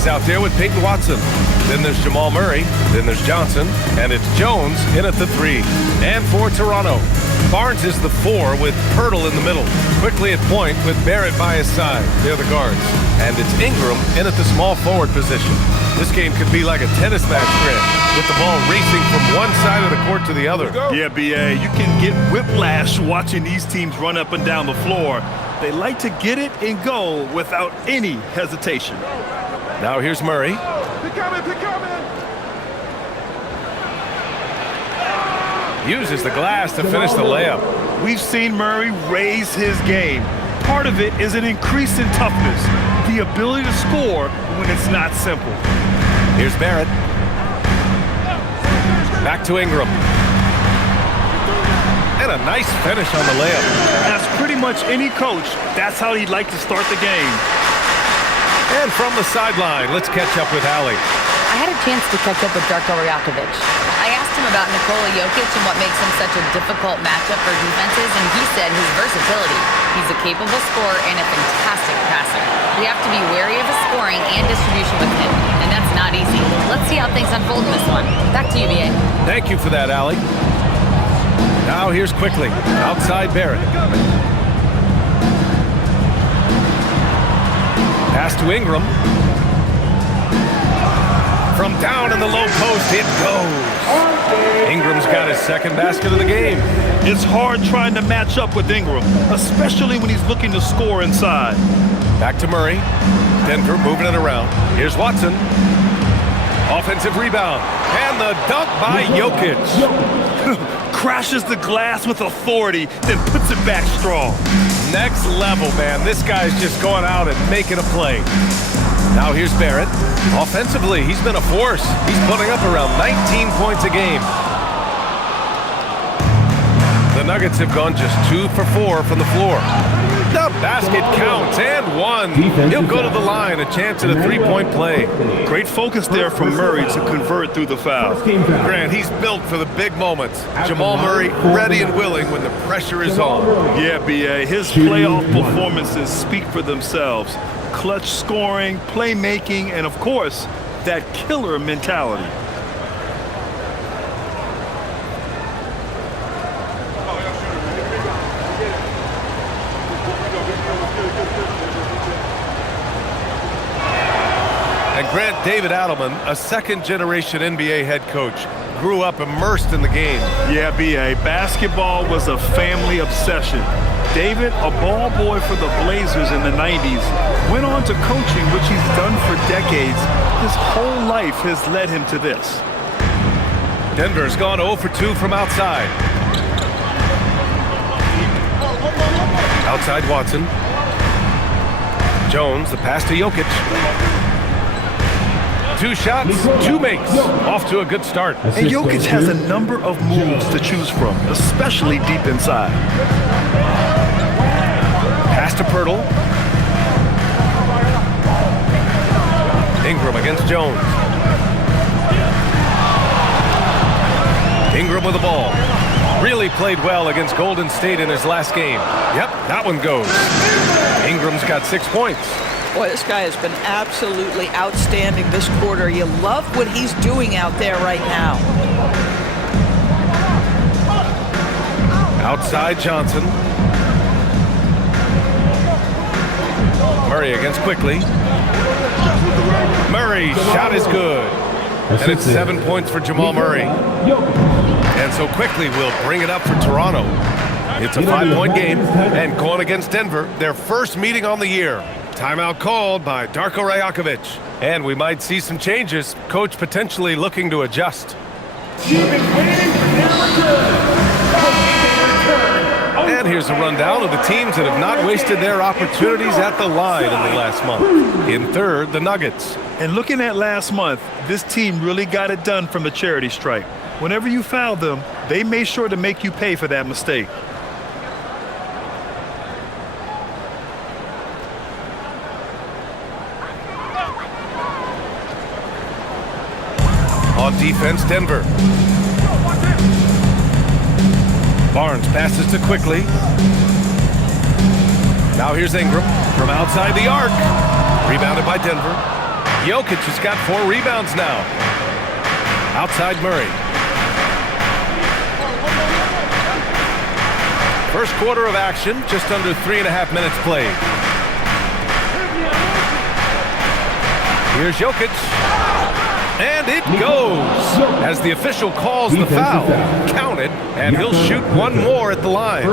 is out there with Peyton Watson. Then there's Jamal Murray. Then there's Johnson. And it's Jones in at the 3. And for Toronto, Barnes is the 4 with Pirtle in the middle. Quickly at point with Barrett by his side. They're the guards. And it's Ingram in at the small forward position. This game could be like a tennis match, Grant, with the ball racing from one side of the court to the other. Yeah, B.A., you can get whiplash watching these teams run up and down the floor. They like to get it and go without any hesitation. Now here's Murray. Uses the glass to finish the layup. We've seen Murray raise his game. Part of it is an increase in toughness, the ability to score when it's not simple. Here's Barrett. Back to Ingram. And a nice finish on the layup. As pretty much any coach, that's how he'd like to start the game. And from the sideline, let's catch up with Allie. I had a chance to catch up with Darko Rajakovic. I asked him about Nikola Jokic and what makes him such a difficult matchup for defenses, and he said his versatility. He's a capable scorer and a fantastic passer. We have to be wary of his scoring and distribution with him, and that's not easy. Let's see how things unfold in this one. Back to you, B.A. Thank you for that, Allie. Now here's quickly. Outside Barrett. Pass to Ingram. From down in the low post, it goes. Ingram's got his second basket of the game. It's hard trying to match up with Ingram, especially when he's looking to score inside. Back to Murray. Denver moving it around. Here's Watson. Offensive rebound. And the dunk by Jokic. Crashes the glass with authority, then puts it back strong. Next level, man. This guy's just going out and making a play. Now here's Barrett. Offensively, he's been a force. He's putting up around 19 points a game. The Nuggets have gone just 2 for 4 from the floor. The basket counts and one. He'll go to the line, a chance at a three-point play. Great focus there from Murray to convert through the foul. Grant, he's built for the big moments. Jamal Murray ready and willing when the pressure is on. Yeah, B.A., his playoff performances speak for themselves. Clutch scoring, playmaking, and of course, that killer mentality. And Grant, David Adelman, a second-generation NBA head coach, grew up immersed in the game. Yeah, B.A., basketball was a family obsession. David, a ball boy for the Blazers in the 90s, went on to coaching, which he's done for decades. His whole life has led him to this. Denver's gone 0 for 2 from outside. Outside Watson. Jones, the pass to Jokic. 2 shots, 2 makes. Off to a good start. And Jokic has a number of moves to choose from, especially deep inside. Pass to Pirtle. Ingram against Jones. Ingram with the ball. Really played well against Golden State in his last game. Yep, that one goes. Ingram's got 6 points. Boy, this guy has been absolutely outstanding this quarter. You love what he's doing out there right now. Outside Johnson. Murray against Quickly. Murray, shot is good. And it's 7 points for Jamal Murray. And so Quickly will bring it up for Toronto. It's a 5-point game, and going against Denver, their first meeting on the year. Timeout called by Darko Rajakovic. And we might see some changes. Coach potentially looking to adjust. And here's a rundown of the teams that have not wasted their opportunities at the line in the last month. In third, the Nuggets. And looking at last month, this team really got it done from the charity stripe. Whenever you foul them, they made sure to make you pay for that mistake. On defense, Denver. Barnes passes to Quickly. Now here's Ingram from outside the arc. Rebounded by Denver. Jokic has got 4 rebounds now. Outside Murray. First quarter of action, just under 3.5 minutes played. Here's Jokic. And it goes as the official calls the foul. Counted, and he'll shoot one more at the line.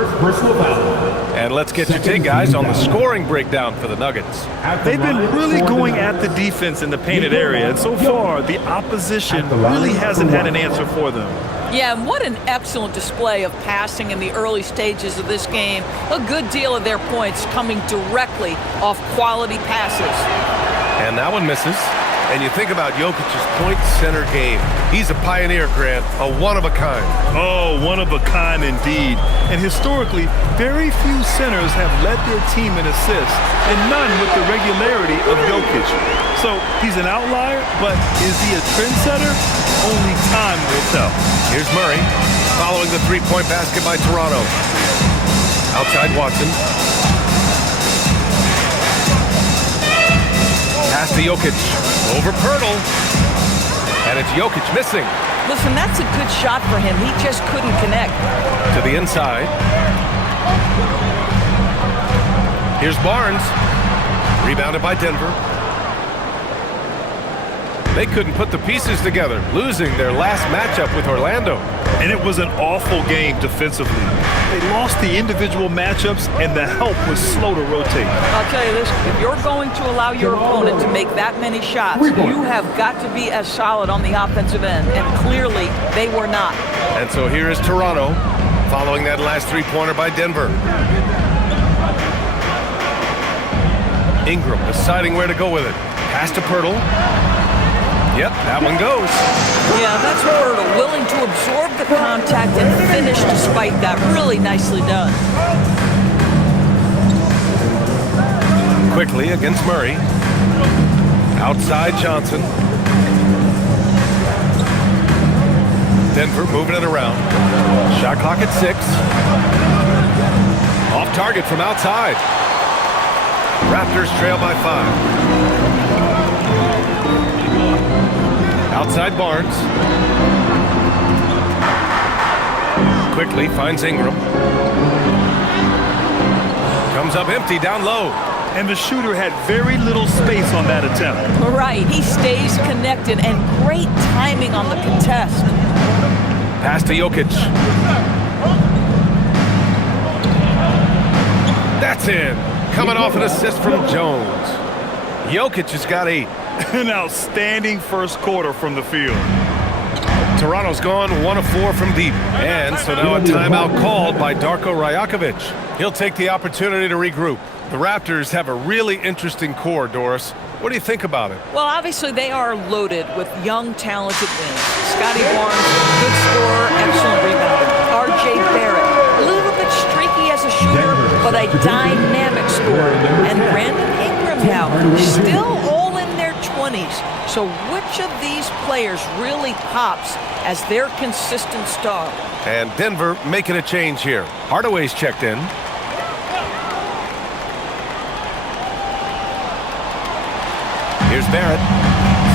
And let's get your take, guys, on the scoring breakdown for the Nuggets. They've been really going at the defense in the painted area, and so far the opposition really hasn't had an answer for them. Yeah, and what an excellent display of passing in the early stages of this game. A good deal of their points coming directly off quality passes. And that one misses. And you think about Jokic's point center game. He's a pioneer, Grant, a one-of-a-kind. Oh, one of a kind indeed. And historically, very few centers have led their team in assists, and none with the regularity of Jokic. So he's an outlier, but is he a trendsetter? Only time will tell. Here's Murray, following the three-point basket by Toronto. Outside Watson. Pass to Jokic. Over Pirtle. And it's Jokic missing. Listen, that's a good shot for him. He just couldn't connect. To the inside. Here's Barnes. Rebounded by Denver. They couldn't put the pieces together, losing their last matchup with Orlando. And it was an awful game defensively. They lost the individual matchups, and the help was slow to rotate. I'll tell you this, if you're going to allow your opponent to make that many shots, you have got to be as solid on the offensive end, and clearly they were not. And so here is Toronto, following that last three-pointer by Denver. Ingram deciding where to go with it. Pass to Pirtle. Yep, that one goes. Yeah, that's Pirtle, willing to absorb the contact and finish despite that. Really nicely done. Quickly against Murray. Outside Johnson. Denver moving it around. Shot clock at 6. Off target from outside. Raptors trail by 5. Outside Barnes. Quickly finds Ingram. Comes up empty down low. And the shooter had very little space on that attempt. Right, he stays connected and great timing on the contest. Pass to Jokic. That's in. Coming off an assist from Jones. Jokic has got 8. An outstanding first quarter from the field. Toronto's gone 1 of 4 from deep. And so now a timeout called by Darko Rajakovic. He'll take the opportunity to regroup. The Raptors have a really interesting core, Doris. What do you think about it? Well, obviously they are loaded with young, talented wings. Scotty Barnes, good scorer, excellent rebounder. R.J. Barrett, a little bit streaky as a shooter, but a dynamic scorer. And Brandon Ingram now, still all in their 20s. So which of these players really pops as their consistent star? And Denver making a change here. Hardaway's checked in. Here's Barrett.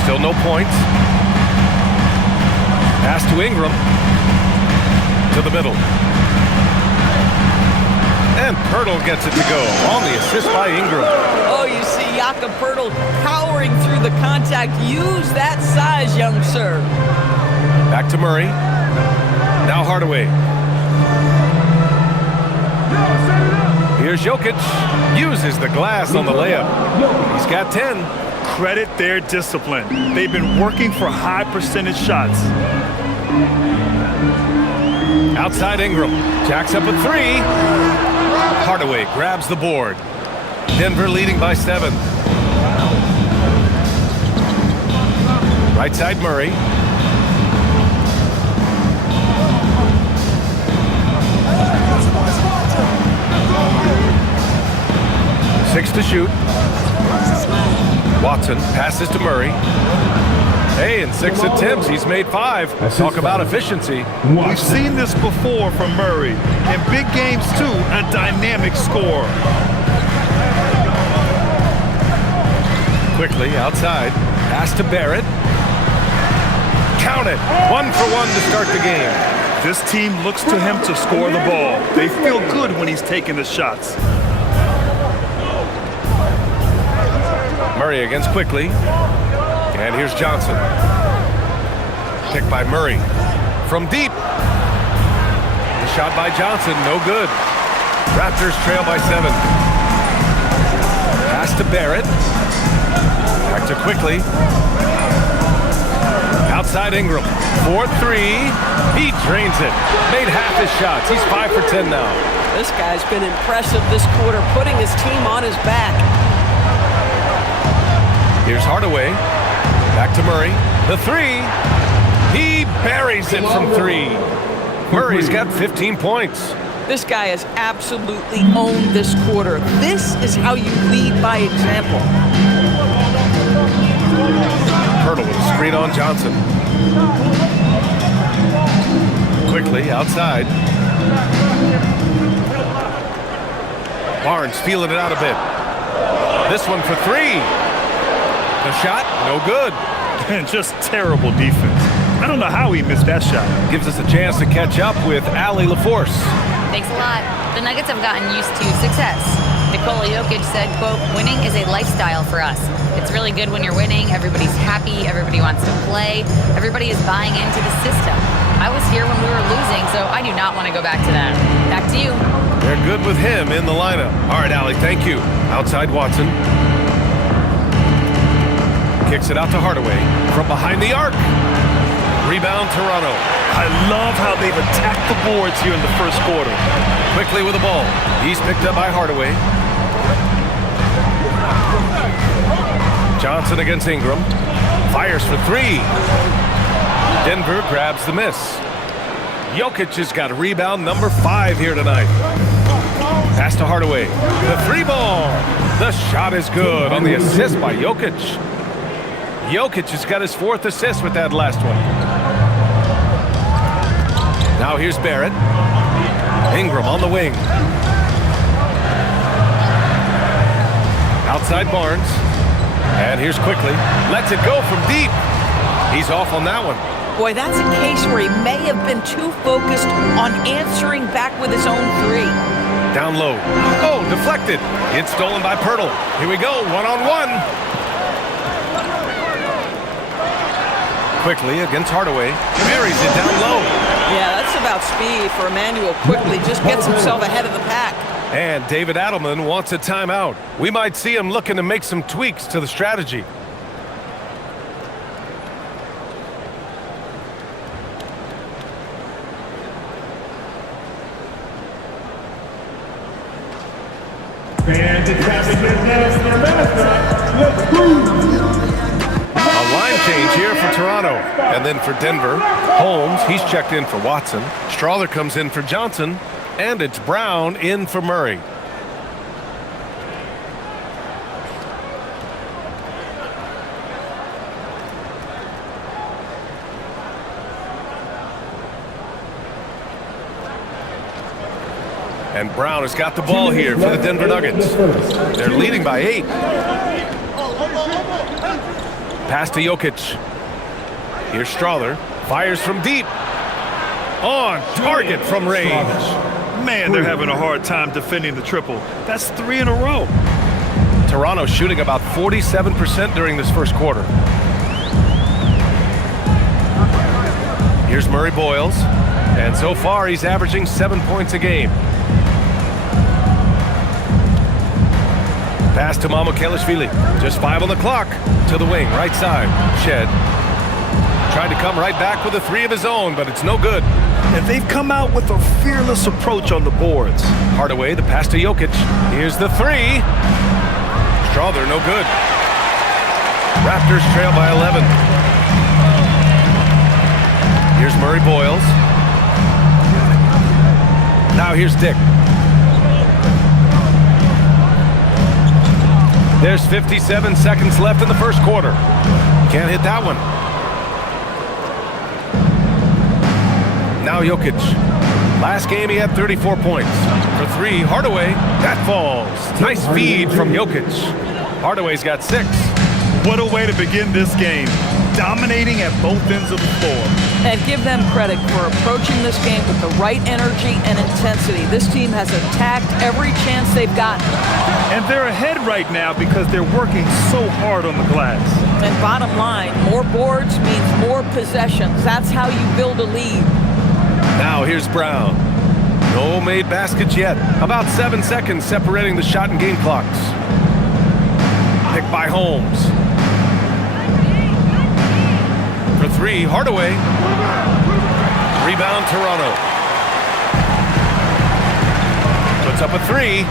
Still no points. Pass to Ingram. To the middle. And Pirtle gets it to go on the assist by Ingram. Oh, you see Jakob Pirtle powering through the contact. Use that size, young sir. Back to Murray. Now Hardaway. Here's Jokic. Uses the glass on the layup. He's got 10. Credit their discipline. They've been working for high percentage shots. Outside Ingram. Jacks up a 3. Hardaway grabs the board. Denver leading by 7. Right side Murray. Six to shoot. Watson passes to Murray. Hey, in 6 attempts, he's made 5. Talk about efficiency. We've seen this before from Murray. In big games, too, a dynamic scorer. Quickly outside. Pass to Barrett. Count it. 1 for 1 to start the game. This team looks to him to score the ball. They feel good when he's taking the shots. Murray against quickly. And here's Johnson. Picked by Murray. From deep. The shot by Johnson, no good. Raptors trail by 7. Pass to Barrett. Back to quickly. Outside Ingram. 4-3. He drains it. Made half his shots. He's 5 for 10 now. This guy's been impressive this quarter, putting his team on his back. Here's Hardaway. Back to Murray. The 3. He buries it from 3. Murray's got 15 points. This guy has absolutely owned this quarter. This is how you lead by example. Hurdle with a screen on Johnson. Quickly outside. Barnes feeling it out a bit. This one for 3. The shot, no good. And just terrible defense. I don't know how he missed that shot. Gives us a chance to catch up with Allie LaForce. Thanks a lot. The Nuggets have gotten used to success. Nikola Jokic said, quote, winning is a lifestyle for us. It's really good when you're winning. Everybody's happy. Everybody wants to play. Everybody is buying into the system. I was here when we were losing, so I do not want to go back to that. Back to you. They're good with him in the lineup. All right, Allie, thank you. Outside Watson. Kicks it out to Hardaway from behind the arc. Rebound Toronto. I love how they've attacked the boards here in the first quarter. Quickly with the ball. He's picked up by Hardaway. Johnson against Ingram. Fires for 3. Denver grabs the miss. Jokic has got rebound number 5 here tonight. Pass to Hardaway. The 3-ball. The shot is good on the assist by Jokic. Jokic has got his 4th assist with that last one. Now here's Barrett. Ingram on the wing. Outside Barnes. And here's quickly. Lets it go from deep. He's off on that one. Boy, that's a case where he may have been too focused on answering back with his own 3. Down low. Oh, deflected. It's stolen by Pirtle. Here we go, 1-on-1. Quickly against Hardaway. Buries it down low. Yeah, that's about speed for Emmanuel. Quickly just gets himself ahead of the pack. And David Adelman wants a timeout. We might see him looking to make some tweaks to the strategy. A line change here for Toronto. And then for Denver, Holmes, he's checked in for Watson. Strawther comes in for Johnson. And it's Brown in for Murray. And Brown has got the ball here for the Denver Nuggets. They're leading by 8. Pass to Jokic. Here's Strawther. Fires from deep. On target from range. Man, they're having a hard time defending the triple. That's 3 in a row. Toronto shooting about 47% during this first quarter. Here's Murray Boyles. And so far, he's averaging 7 points a game. Pass to Mamukelashvili. Just 5 on the clock. To the wing, right side. Shed. Trying to come right back with a 3 of his own, but it's no good. And they've come out with a fearless approach on the boards. Hardaway, the pass to Jokic. Here's the 3. Strawther, no good. Raptors trail by 11. Here's Murray Boyles. Now here's Dick. There's 57 seconds left in the first quarter. Can't hit that one. Now Jokic. Last game he had 34 points. For 3, Hardaway. That falls. Nice feed from Jokic. Hardaway's got 6. What a way to begin this game. Dominating at both ends of the floor. And give them credit for approaching this game with the right energy and intensity. This team has attacked every chance they've gotten. And they're ahead right now because they're working so hard on the glass. And bottom line, more boards means more possessions. That's how you build a lead. Now here's Brown. No made baskets yet. About 7 seconds separating the shot and game clocks. Picked by Holmes. For three, Hardaway. Rebound, Toronto. Puts up a three.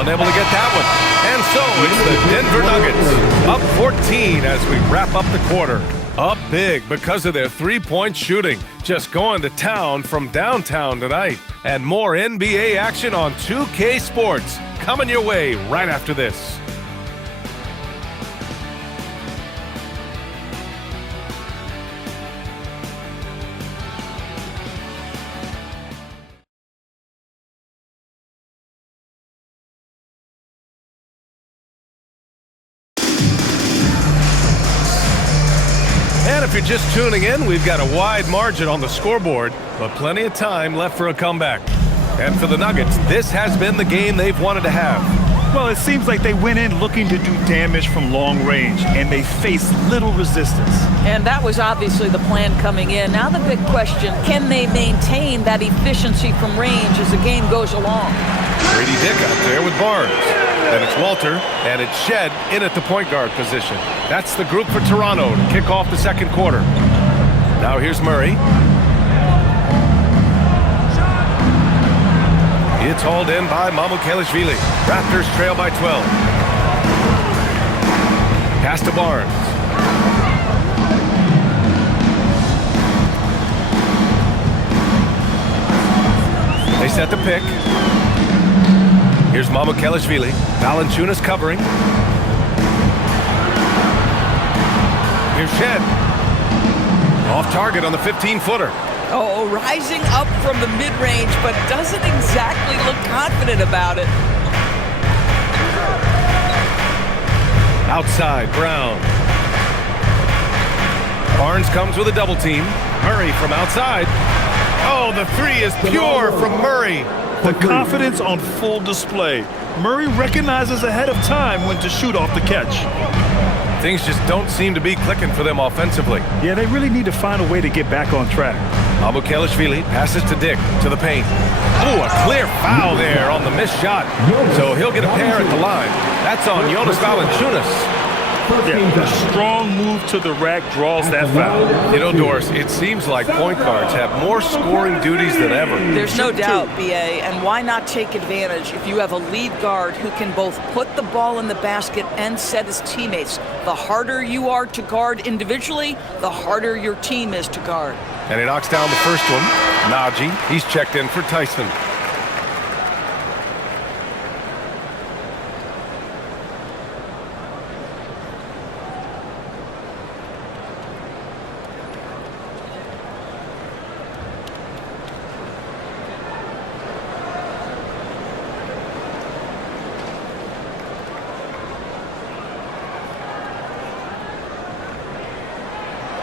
Unable to get that one. And so it's the Denver Nuggets up 14 as we wrap up the quarter. Up big because of their three-point shooting. Just going to town from downtown tonight. And more NBA action on 2K Sports coming your way right after this. And if you're just tuning in, we've got a wide margin on the scoreboard, but plenty of time left for a comeback. And for the Nuggets, this has been the game they've wanted to have. Well, it seems like they went in looking to do damage from long range, and they faced little resistance. And that was obviously the plan coming in. Now the big question, can they maintain that efficiency from range as the game goes along? Grady Dick out there with Barnes. Then it's Walter, and it's Shed in at the point guard position. That's the group for Toronto to kick off the second quarter. Now here's Murray. It's hauled in by Mamukelashvili. Raptors trail by 12. Pass to Barnes. They set the pick. Here's Mamukelashvili. Valanciunas covering. Here's Shed. Off target on the 15-footer. Oh, rising up from the mid-range, but doesn't exactly look confident about it. Outside, Brown. Barnes comes with a double team. Murray from outside. Oh, the three is pure from Murray. The confidence on full display. Murray recognizes ahead of time when to shoot off the catch. Things just don't seem to be clicking for them offensively. Yeah, they really need to find a way to get back on track. Mamukelashvili passes to Dick, to the paint. Oh, a clear foul there on the missed shot. So he'll get a pair at the line. That's on Jonas Valanciunas. Yeah, the strong move to the rack draws that foul. You know, Doris, it seems like point guards have more scoring duties than ever. There's no doubt, B.A., and why not take advantage if you have a lead guard who can both put the ball in the basket and set his teammates. The harder you are to guard individually, the harder your team is to guard. And he knocks down the first one. Najee, he's checked in for Tyson.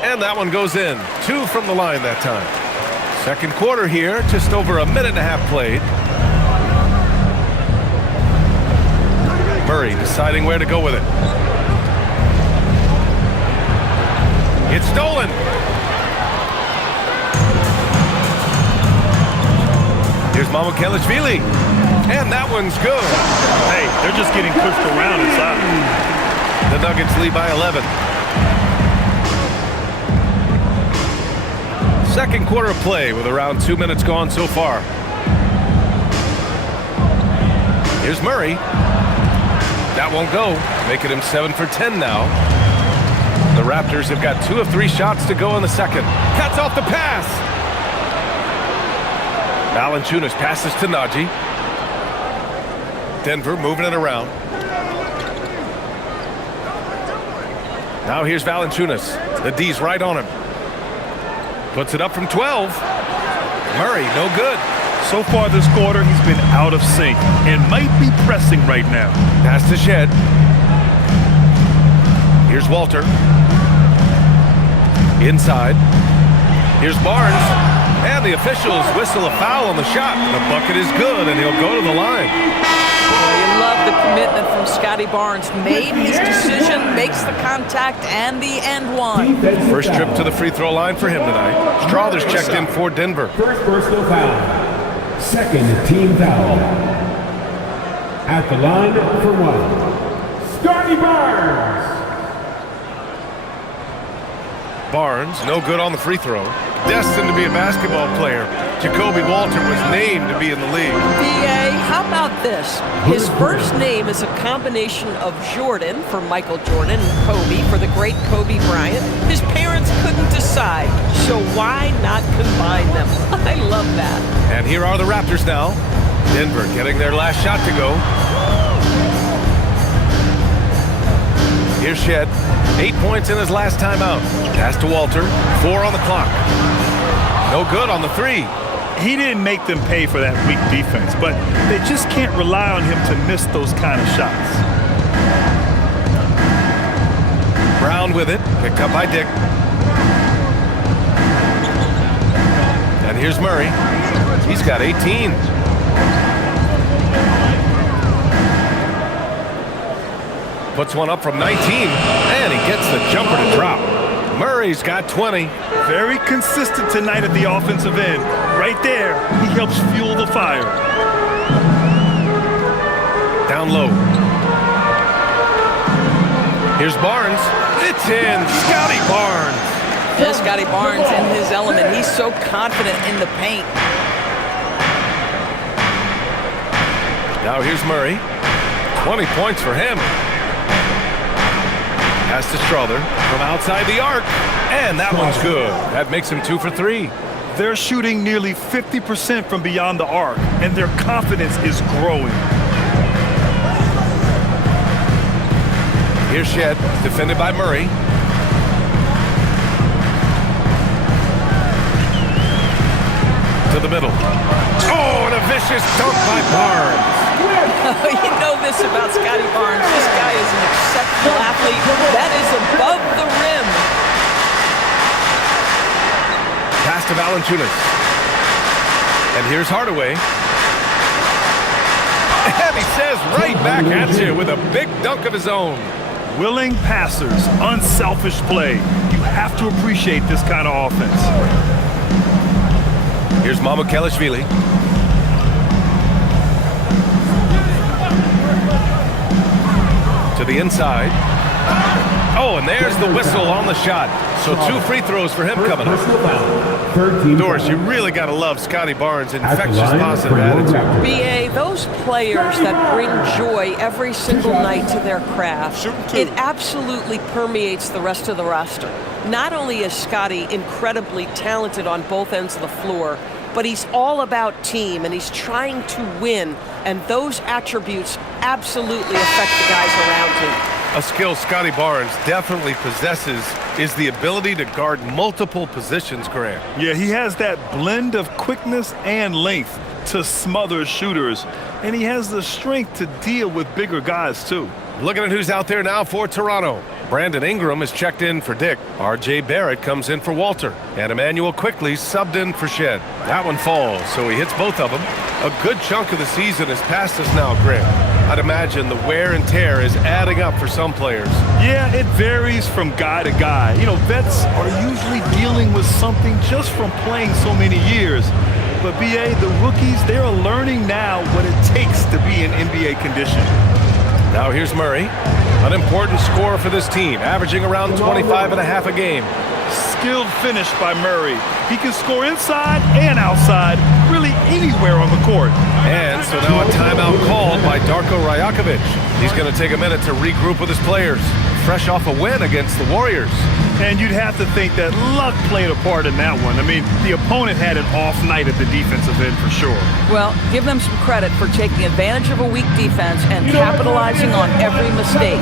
And that one goes in. 2 from the line that time. Second quarter here, just over a minute and a half played. Murray deciding where to go with it. It's stolen. Here's Mamukelashvili. And that one's good. Hey, they're just getting pushed around inside. The Nuggets lead by 11. Second quarter of play with around 2 minutes gone so far. Here's Murray. That won't go. Making him 7 for 10 now. The Raptors have got 2 of 3 shots to go in the second. Cuts off the pass. Valanciunas passes to Najee. Denver moving it around. Now here's Valanciunas. The D's right on him. Puts it up from 12. Murray, no good. So far this quarter, he's been out of sync and might be pressing right now. Pass to Shed. Here's Walter. Inside. Here's Barnes. And the officials whistle a foul on the shot. The bucket is good, and he'll go to the line. You love the commitment from Scotty Barnes. Made his decision, makes the contact, and the and one. First trip to the free throw line for him tonight. Strother's checked in for Denver. First personal foul. Second team foul. At the line for one, Scotty Barnes. Barnes, no good on the free throw. Destined to be a basketball player. Jacoby Walter was named to be in the league. BA, how about this? His first name is a combination of Jordan for Michael Jordan and Kobe for the great Kobe Bryant. His parents couldn't decide, so why not combine them? I love that. And here are the Raptors now. Denver getting their last shot to go. Here's Shed. 8 points in his last time out. Pass to Walter. 4 on the clock. No good on the three. He didn't make them pay for that weak defense, but they just can't rely on him to miss those kind of shots. Brown with it. Picked up by Dick. And here's Murray. He's got 18. Puts one up from 19, and he gets the jumper to drop. Murray's got 20. Very consistent tonight at the offensive end. Right there, he helps fuel the fire. Down low. Here's Barnes. It's in. Scotty Barnes. Yeah, Scotty Barnes in his element. He's so confident in the paint. Now here's Murray. 20 points for him. Pass to Strother from outside the arc. And that one's good. That makes him 2 for 3. They're shooting nearly 50% from beyond the arc, and their confidence is growing. Here's Shed, defended by Murray. To the middle. Oh, and a vicious dunk by Barnes. You know this about Scotty Barnes. This guy is an exceptional athlete. That is above the rim. Pass to Valanciunas. And here's Hardaway. And he says right back at you with a big dunk of his own. Willing passers, unselfish play. You have to appreciate this kind of offense. Here's Mamukelashvili. To the inside. Oh, and there's the whistle on the shot. So 2 free throws for him coming up. Doris, you really got to love Scotty Barnes' infectious positive attitude. BA, those players that bring joy every single night to their craft, it absolutely permeates the rest of the roster. Not only is Scotty incredibly talented on both ends of the floor, but he's all about team, and he's trying to win, and those attributes absolutely affect the guys around him. A skill Scotty Barnes definitely possesses is the ability to guard multiple positions, Grant. Yeah, he has that blend of quickness and length to smother shooters, and he has the strength to deal with bigger guys, too. Looking at who's out there now for Toronto. Brandon Ingram is checked in for Dick. R.J. Barrett comes in for Walter. And Emmanuel quickly subbed in for Shed. That one falls, so he hits both of them. A good chunk of the season is past us now, Grant. I'd imagine the wear and tear is adding up for some players. Yeah, it varies from guy to guy. You know, vets are usually dealing with something just from playing so many years. But, BA, the rookies, they're learning now what it takes to be in NBA condition. Now here's Murray, an important scorer for this team, averaging around 25.5 a game. Skilled finish by Murray. He can score inside and outside, really anywhere on the court. And so now a timeout called by Darko Rajakovic. He's going to take a minute to regroup with his players, fresh off a win against the Warriors. And you'd have to think that luck played a part in that one. I mean, the opponent had an off night at the defensive end for sure. Well, give them some credit for taking advantage of a weak defense and capitalizing on every mistake.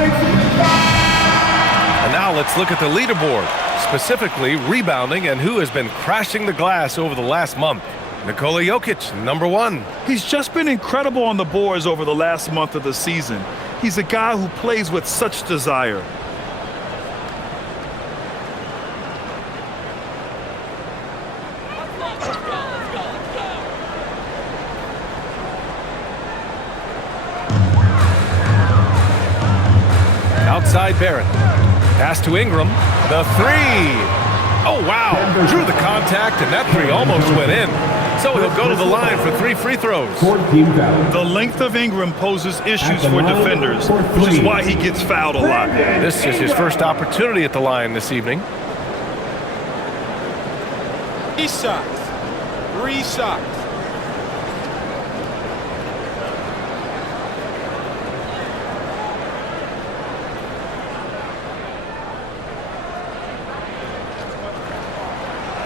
And now let's look at the leaderboard, specifically rebounding and who has been crashing the glass over the last month. Nikola Jokic, number 1. He's just been incredible on the boards over the last month of the season. He's a guy who plays with such desire. Outside Barrett. Pass to Ingram. The three. Oh, wow. Drew the contact, and that three almost went in. So he'll go to the line for 3 free throws. The length of Ingram poses issues for defenders, which is why he gets fouled a lot. This is his first opportunity at the line this evening. 3 shots. 3 shots.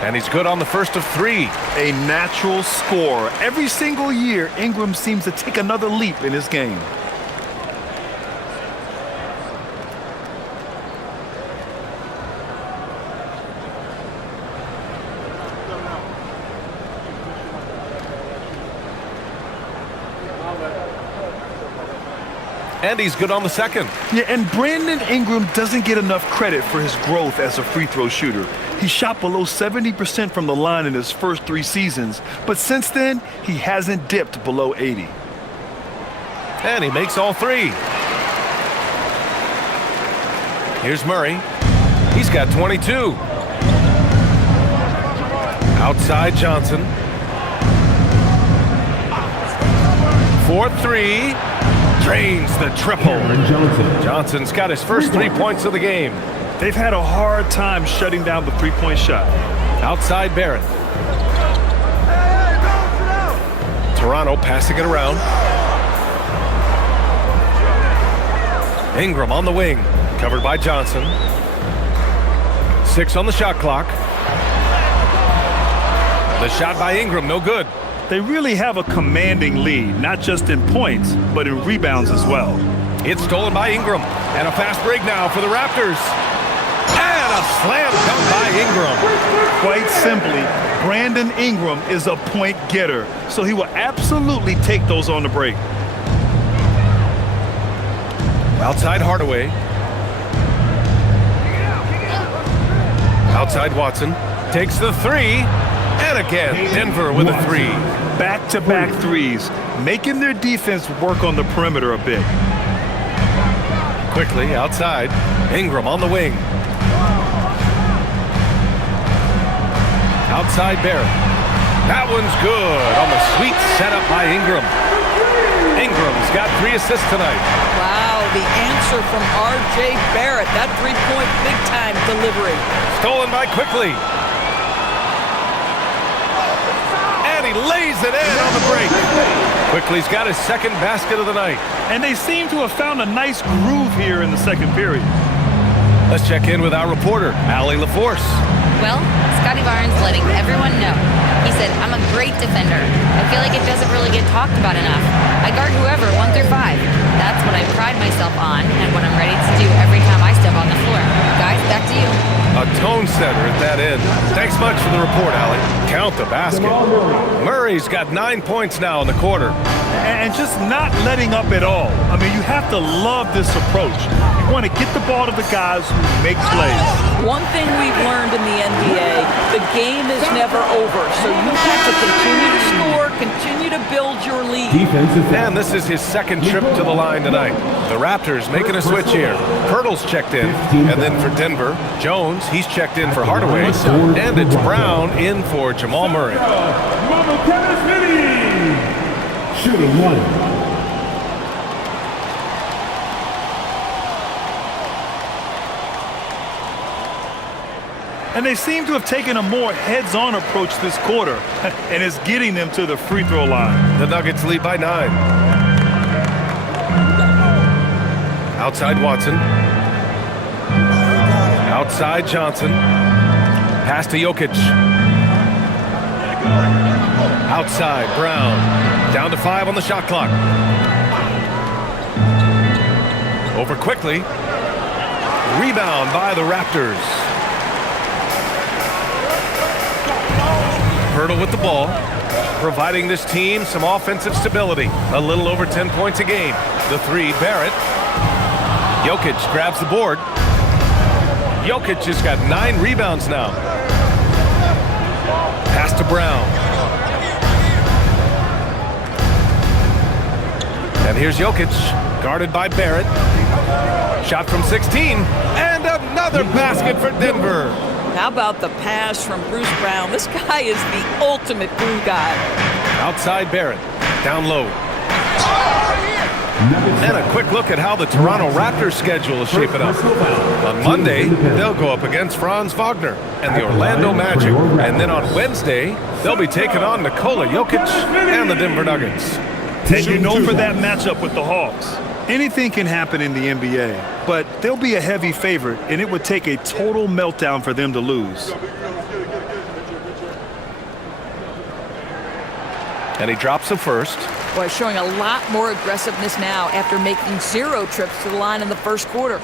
And he's good on the first of 3. A natural scorer. Every single year, Ingram seems to take another leap in his game. And he's good on the second. Yeah, and Brandon Ingram doesn't get enough credit for his growth as a free throw shooter. He shot below 70% from the line in his first 3 seasons, but since then, he hasn't dipped below 80. And he makes all 3. Here's Murray. He's got 22. Outside Johnson. 4-3. Drains the triple. Johnson's got his first 3 points of the game. They've had a hard time shutting down the three-point shot. Outside Barrett. Toronto passing it around. Ingram on the wing. Covered by Johnson. 6 on the shot clock. The shot by Ingram, no good. They really have a commanding lead, not just in points, but in rebounds as well. It's stolen by Ingram. And a fast break now for the Raptors. And a slam dunk by Ingram. Quite simply, Brandon Ingram is a point getter, so he will absolutely take those on the break. Outside Hardaway. Outside Watson. Takes the 3. And again, Denver with a 3. Back-to-back threes, making their defense work on the perimeter a bit. Quickly outside. Ingram on the wing. Outside Barrett. That one's good on the sweet setup by Ingram. Ingram's got 3 assists tonight. Wow, the answer from R.J. Barrett. That three-point big-time delivery. Stolen by Quickly. And he lays it in on the break. Quickly's got his second basket of the night. And they seem to have found a nice groove here in the second period. Let's check in with our reporter, Allie LaForce. Well, Scotty Barnes letting everyone know. He said, I'm a great defender. I feel like it doesn't really get talked about enough. I guard whoever, 1 through 5. That's what I pride myself on and what I'm ready to do every time I step on the floor. Guys, back to you. A tone setter at that end. Thanks much for the report, Allie. Count the basket. Murray's got 9 points now in the quarter. And just not letting up at all. I mean, you have to love this approach. You want to get the ball to the guys who make plays. One thing we've learned in the NBA, the game is never over. So you have to continue to score, continue to build your lead. And this is his second trip to the line tonight. The Raptors making a switch here. Pirtle's checked in. And then for Denver, Jones, he's checked in for Hardaway. And it's Brown in for Jamal Murray. Shooting 1. And they seem to have taken a more heads-on approach this quarter, and it's getting them to the free throw line. The Nuggets lead by 9. Outside Watson. Outside Johnson. Pass to Jokic. Outside Brown. Down to 5 on the shot clock. Over quickly. Rebound by the Raptors. Pirtle with the ball, providing this team some offensive stability. A little over 10 points a game. The 3, Barrett. Jokic grabs the board. Jokic has got 9 rebounds now. Pass to Brown. And here's Jokic, guarded by Barrett. Shot from 16, and another basket for Denver. How about the pass from Bruce Brown? This guy is the ultimate glue guy. Outside Barrett, down low. And a quick look at how the Toronto Raptors schedule is shaping up. On Monday, they'll go up against Franz Wagner and the Orlando Magic. And then on Wednesday, they'll be taking on Nikola Jokic and the Denver Nuggets. And you know for that matchup with the Hawks, anything can happen in the NBA, but they'll be a heavy favorite, and it would take a total meltdown for them to lose. And he drops the first. Boy, showing a lot more aggressiveness now after making 0 trips to the line in the first quarter.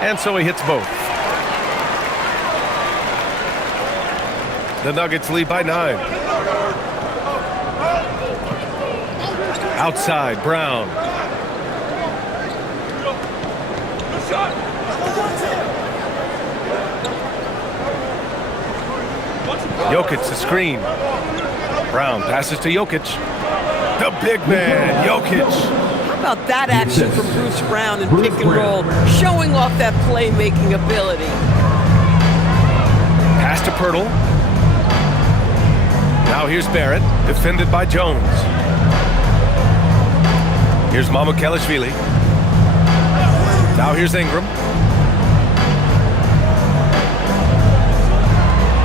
And so he hits both. The Nuggets lead by 9. Outside, Brown. Jokic, the screen. Brown passes to Jokic. The big man, Jokic. How about that action from Bruce Brown in pick and roll, showing off that playmaking ability. Pass to Pirtle. Now here's Barrett, defended by Jones. Here's Mamukelashvili. Now here's Ingram.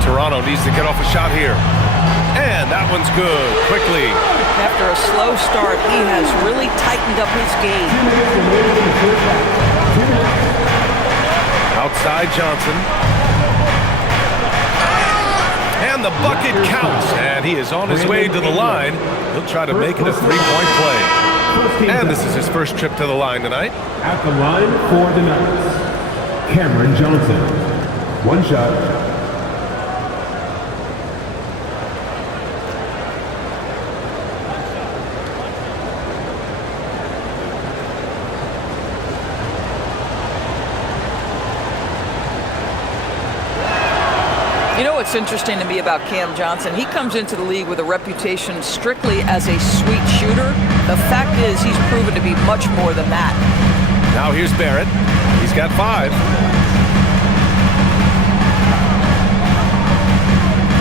Toronto needs to get off a shot here. And that one's good, quickly. After a slow start, he has really tightened up his game. Outside Johnson. And the bucket counts. And he is on his way to the line. He'll try to make it a three-point play. And this is his first trip to the line tonight. At the line for the Nuggets, Cameron Johnson. One shot. You know what's interesting to me about Cam Johnson? He comes into the league with a reputation strictly as a sweet shooter. The fact is he's proven to be much more than that. Now here's Barrett. He's got 5.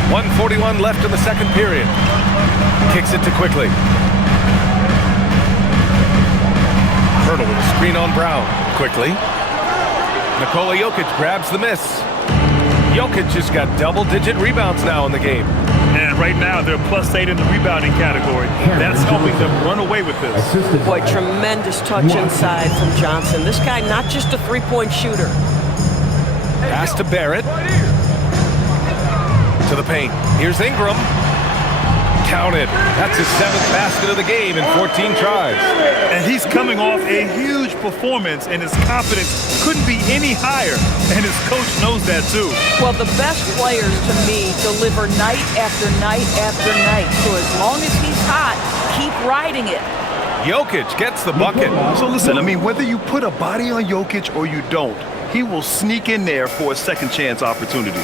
1:41 left in the second period. Kicks it to Quickly. Pirtle with a screen on Brown. Quickly. Nikola Jokic grabs the miss. Jokic has got double-digit rebounds now in the game. And right now, they're +8 in the rebounding category. That's helping them run away with this. Boy, tremendous touch inside from Johnson. This guy, not just a three-point shooter. Pass to Barrett. To the paint. Here's Ingram. Counted. That's his 7th basket of the game in 14 tries. And he's coming off a huge performance, and his confidence couldn't be any higher. And his coach knows that, too. Well, the best players, to me, deliver night after night after night. So as long as he's hot, keep riding it. Jokic gets the bucket. So listen, I mean, whether you put a body on Jokic or you don't, he will sneak in there for a second chance opportunity.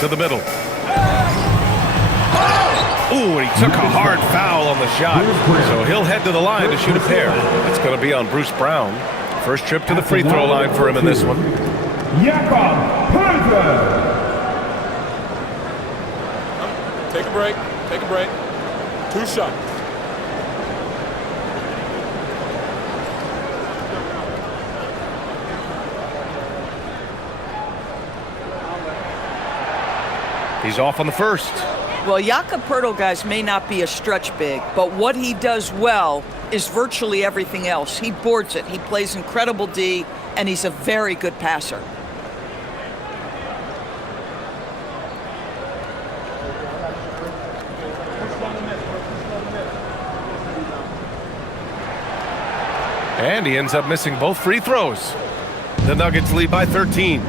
To the middle. Ooh, and he took a hard foul on the shot. So he'll head to the line to shoot a pair. It's going to be on Bruce Brown. First trip to the free throw line for him in this one. Take a break. Take a break. 2 shots. He's off on the first. Well, Jakob Poeltl, guys, may not be a stretch big, but what he does well is virtually everything else. He boards it. He plays incredible D, and he's a very good passer. And he ends up missing both free throws. The Nuggets lead by 13.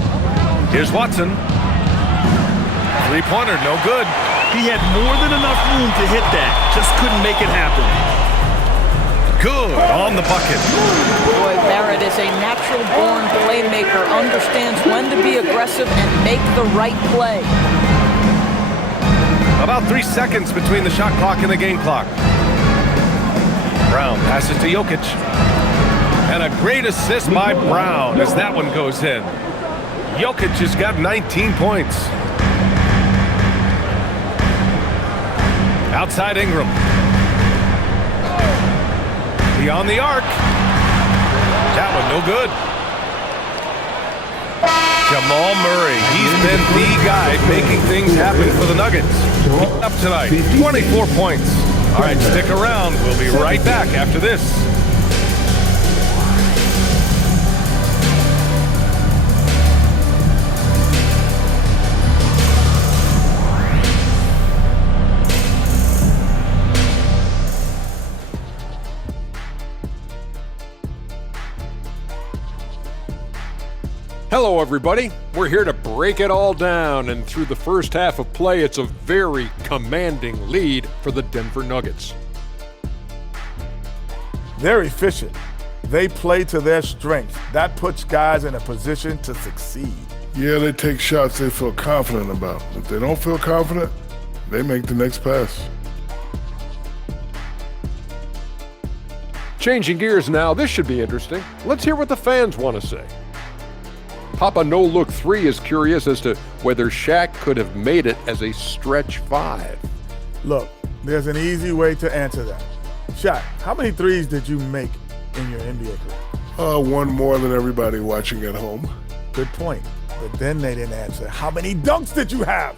Here's Watson. Three-pointer, no good. He had more than enough room to hit that, just couldn't make it happen. Good on the bucket. Boy, Barrett is a natural-born playmaker, understands when to be aggressive and make the right play. About 3 seconds between the shot clock and the game clock. Brown passes to Jokic. And a great assist by Brown as that one goes in. Jokic has got 19 points. Outside Ingram. Beyond the arc. That one no good. Jamal Murray, he's been the guy making things happen for the Nuggets. Up tonight, 24 points. All right, stick around. We'll be right back after this. Hello, everybody. We're here to break it all down, and through the first half of play, it's a very commanding lead for the Denver Nuggets. They're efficient. They play to their strengths. That puts guys in a position to succeed. Yeah, they take shots they feel confident about. If they don't feel confident, they make the next pass. Changing gears now, this should be interesting. Let's hear what the fans want to say. Papa No Look 3 is curious as to whether Shaq could have made it as a stretch 5. Look, there's an easy way to answer that. Shaq, how many threes did you make in your NBA career? One more than everybody watching at home. Good point. But then they didn't answer. How many dunks did you have?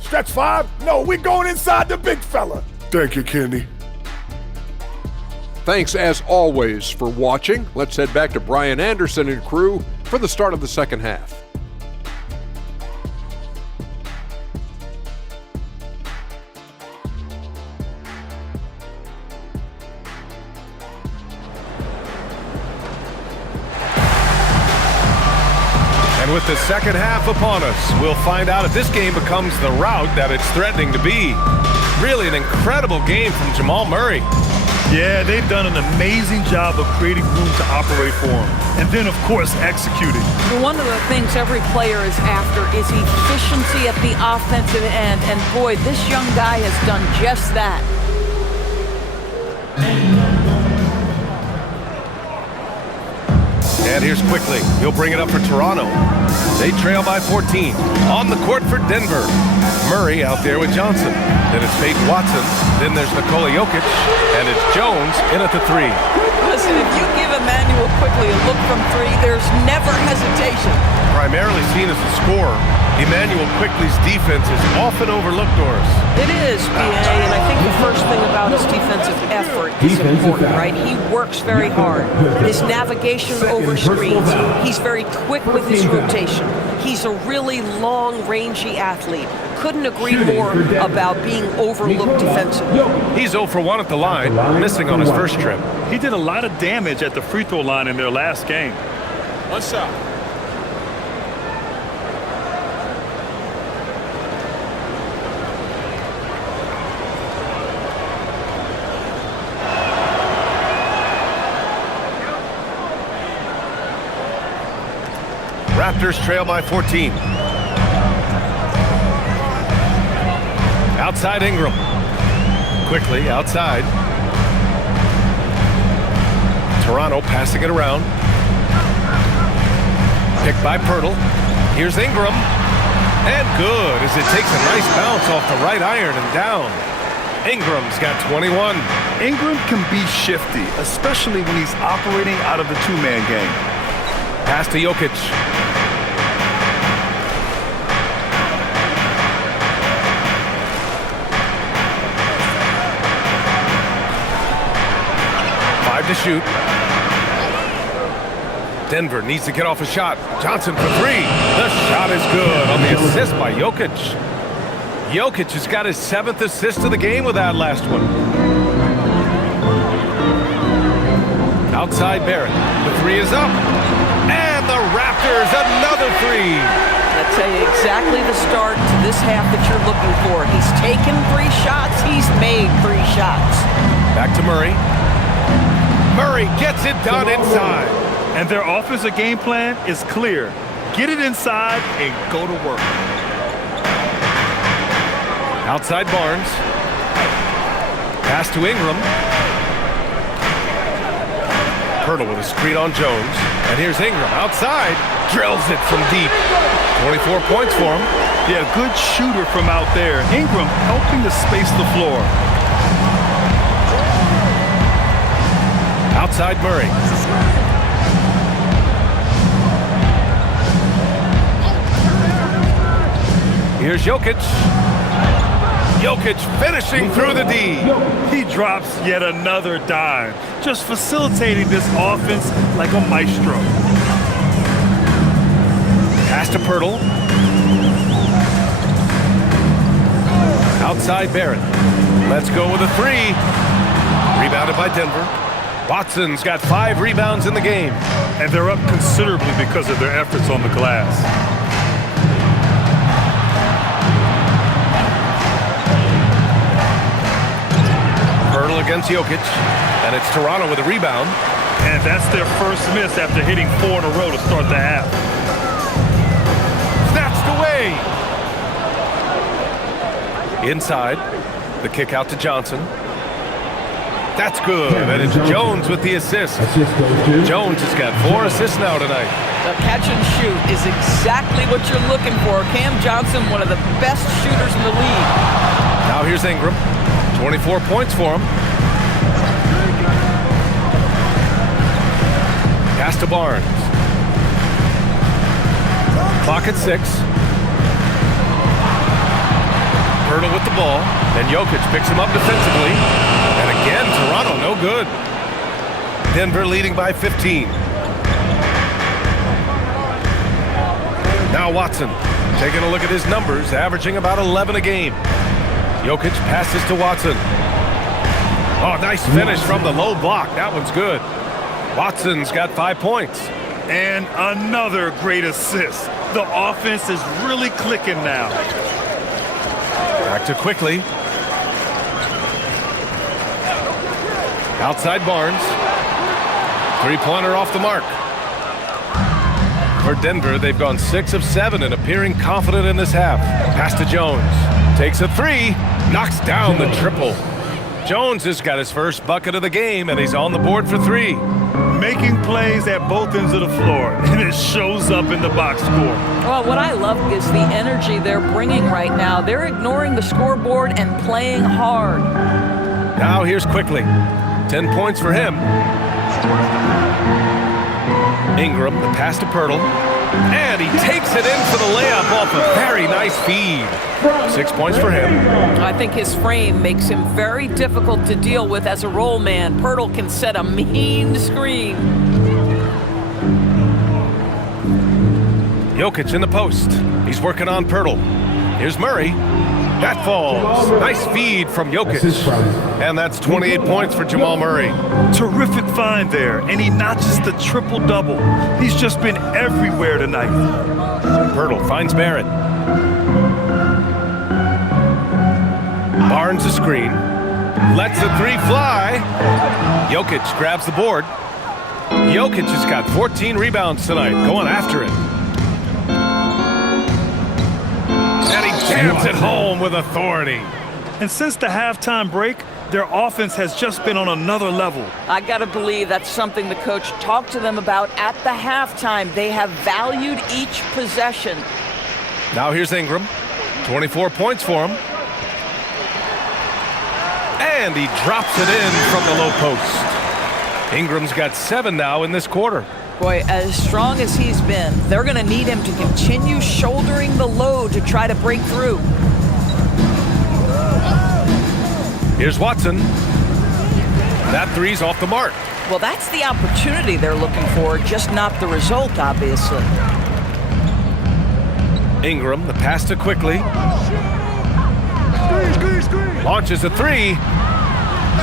Stretch 5? No, we're going inside the big fella. Thank you, Kenny. Thanks as always for watching. Let's head back to Brian Anderson and crew for the start of the second half. And with the second half upon us, we'll find out if this game becomes the route that it's threatening to be. Really an incredible game from Jamal Murray. Yeah, they've done an amazing job of creating room to operate for him. And then, of course, executing. One of the things every player is after is efficiency at the offensive end. And boy, this young guy has done just that. And here's quickly. He'll bring it up for Toronto. They trail by 14. On the court for Denver. Murray out there with Johnson. Then it's Peyton Watson. Then there's Nikola Jokic. And it's Jones in at the 3. Listen, if you give Emmanuel quickly a look from 3, there's never hesitation. Primarily seen as a scorer, Emmanuel Quickly's defense is often overlooked, Doris. It is, PA, and I think the first thing about his defensive effort is important, right? He works very hard. His navigation over screens. He's very quick with his rotation. He's a really long, rangy athlete. Couldn't agree more about being overlooked defensively. He's 0 for 1 at the line, missing on his first trip. He did a lot of damage at the free throw line in their last game. One shot. Raptors trail by 14. Outside Ingram. Quickly outside. Toronto passing it around. Picked by Pirtle. Here's Ingram. And good as it takes a nice bounce off the right iron and down. Ingram's got 21. Ingram can be shifty, especially when he's operating out of the two-man game. Pass to Jokic. To shoot. Denver needs to get off a shot. Johnson for 3. The shot is good on the assist by Jokic. Jokic has got his 7th assist of the game with that last one. Outside Barrett. The 3 is up. And the Raptors, another 3. I'll tell you exactly the start to this half that you're looking for. He's taken 3 shots. He's made 3 shots. Back to Murray. Murray gets it done inside. And their offensive game plan is clear. Get it inside and go to work. Outside Barnes. Pass to Ingram. Pirtle with a screen on Jones. And here's Ingram outside. Drills it from deep. 24 points for him. Yeah, good shooter from out there. Ingram helping to space the floor. Outside Murray. Here's Jokic. Jokic finishing through the D. He drops yet another dime, just facilitating this offense like a maestro. Pass to Pirtle. Outside Barrett. Let's go with a three. Rebounded by Denver. Watson's got 5 rebounds in the game. And they're up considerably because of their efforts on the glass. Pirtle against Jokic. And it's Toronto with a rebound. And that's their first miss after hitting 4 in a row to start the half. Snatched away. Inside. The kick out to Johnson. That's good. And it's Jones with the assist. Jones has got 4 assists now tonight. The catch and shoot is exactly what you're looking for. Cam Johnson, one of the best shooters in the league. Now here's Ingram. 24 points for him. Pass to Barnes. Clock at 6. Pirtle with the ball. And Jokic picks him up defensively. And again, Toronto no good. Denver leading by 15. Now Watson taking a look at his numbers, averaging about 11 a game. Jokic passes to Watson. Oh, nice finish from the low block. That one's good. Watson's got 5 points. And another great assist. The offense is really clicking now. Back to Quickly. Outside Barnes. 3-pointer off the mark. For Denver, they've gone 6 of 7 and appearing confident in this half. Pass to Jones. Takes a 3. Knocks down the triple. Jones has got his first bucket of the game, and he's on the board for 3. Making plays at both ends of the floor, and it shows up in the box score. Well, what I love is the energy they're bringing right now. They're ignoring the scoreboard and playing hard. Now here's Quickly. 10 points for him. Ingram, the pass to Pirtle. And he takes it in for the layup off a very nice feed. 6 points for him. I think his frame makes him very difficult to deal with as a roll man. Pirtle can set a mean screen. Jokic in the post. He's working on Pirtle. Here's Murray. That falls. Nice feed from Jokic. And that's 28 points for Jamal Murray. Terrific find there, and he notches the triple-double. He's just been everywhere tonight. Pirtle finds Barrett. Barnes a screen. Lets the 3 fly. Jokic grabs the board. Jokic has got 14 rebounds tonight, going after it. And he jams it home with authority. And since the halftime break, their offense has just been on another level. I got to believe that's something the coach talked to them about at the halftime. They have valued each possession. Now here's Ingram. 24 points for him. And he drops it in from the low post. Ingram's got 7 now in this quarter. Boy, as strong as he's been, they're going to need him to continue shouldering the load to try to break through. Here's Watson. That 3's off the mark. Well, that's the opportunity they're looking for, just not the result, obviously. Ingram, the pass to Quickly. Launches a 3.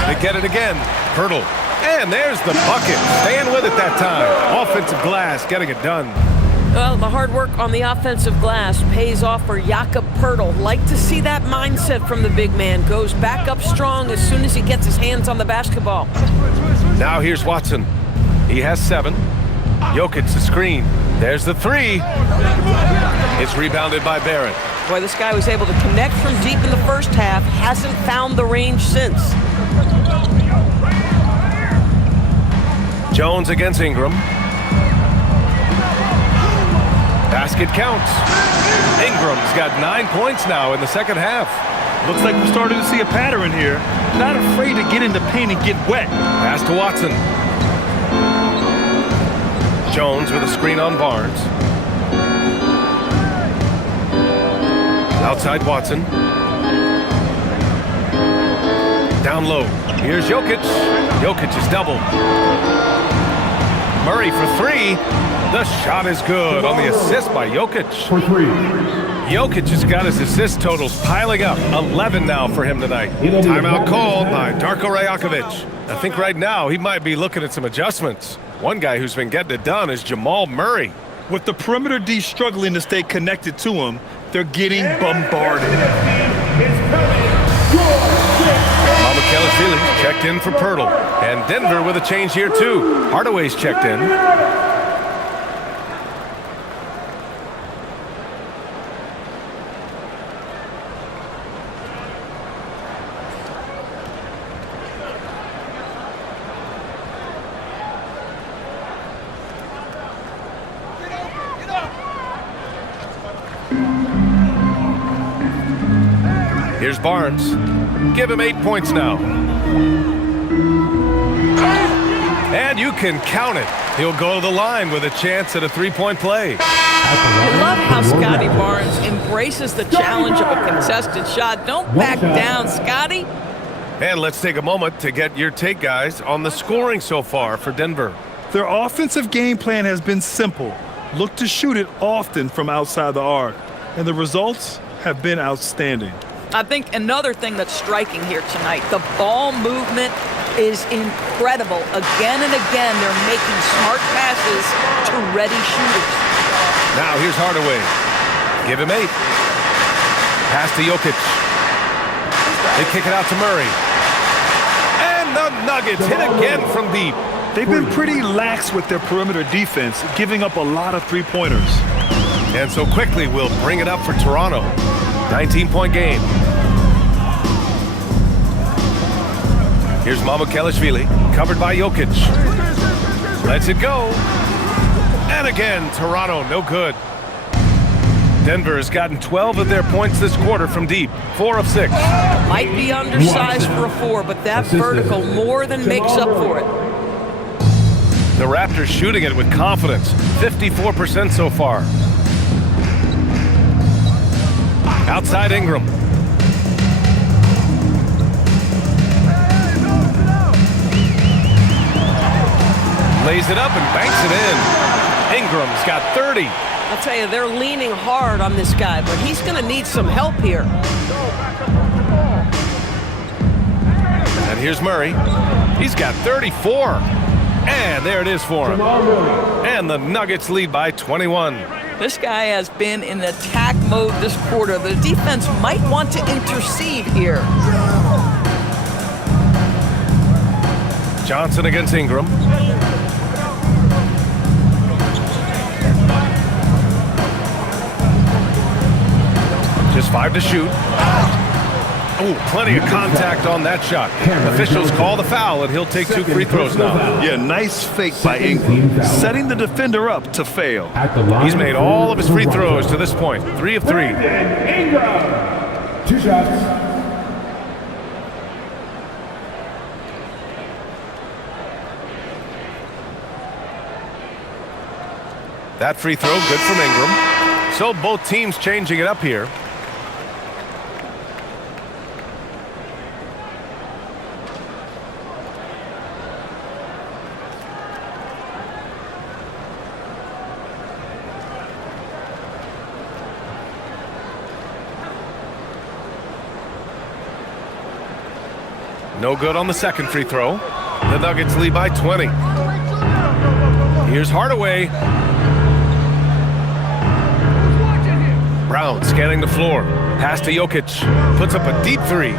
They get it again. Pirtle. And there's the bucket. Staying with it that time. Offensive glass, getting it done. Well, the hard work on the offensive glass pays off for Jakob Poeltl. Like to see that mindset from the big man. Goes back up strong as soon as he gets his hands on the basketball. Now here's Watson. He has 7. Jokic the screen. There's the 3. It's rebounded by Barrett. Boy, this guy was able to connect from deep in the first half. Hasn't found the range since. Jones against Ingram. Basket counts. Ingram's got 9 points now in the second half. Looks like we're starting to see a pattern here. Not afraid to get in the paint and get wet. Pass to Watson. Jones with a screen on Barnes. Outside Watson. Down low. Here's Jokic. Jokic is doubled. Murray for 3. The shot is good on the assist by Jokic. For 3. Jokic has got his assist totals piling up. 11 now for him tonight. Timeout called by Darko Rajakovic. I think right now he might be looking at some adjustments. One guy who's been getting it done is Jamal Murray. With the perimeter D struggling to stay connected to him, they're getting bombarded. Kelly checked in for Poeltl. And Denver with a change here too. Hardaway's checked in. Here's Barnes. Give him 8 points now. And you can count it. He'll go to the line with a chance at a 3-point play. I love how Scotty Barnes embraces the challenge of a contested shot. Don't back down, Scotty. And let's take a moment to get your take, guys, on the scoring so far for Denver. Their offensive game plan has been simple. Look to shoot it often from outside the arc. And the results have been outstanding. I think another thing that's striking here tonight, the ball movement is incredible. Again and again, they're making smart passes to ready shooters. Now here's Hardaway. Give him 8. Pass to Jokic. They kick it out to Murray. And the Nuggets hit again from deep. They've been pretty lax with their perimeter defense, giving up a lot of three-pointers. And so quickly we'll bring it up for Toronto. 19-point game. Here's Mamukelashvili, covered by Jokic. Lets it go. And again, Toronto, no good. Denver has gotten 12 of their points this quarter from deep. 4 of 6. Might be undersized for a 4, but that vertical more than makes up for it. The Raptors shooting it with confidence. 54% so far. Outside Ingram. Lays it up and banks it in. Ingram's got 30. I'll tell you, they're leaning hard on this guy, but he's going to need some help here. And here's Murray. He's got 34. And there it is for him. And the Nuggets lead by 21. This guy has been in attack mode this quarter. The defense might want to intercede here. Johnson against Ingram. Just 5 to shoot. Oh, plenty of contact on that shot. Officials call the foul, and he'll take 2 free throws now. Yeah, nice fake by Ingram, setting the defender up to fail. He's made all of his free throws to this point. 3 of 3. Ingram. 2 shots. That free throw, good from Ingram. So both teams changing it up here. No good on the second free throw. The Nuggets lead by 20. Here's Hardaway. Brown scanning the floor. Pass to Jokic. Puts up a deep three.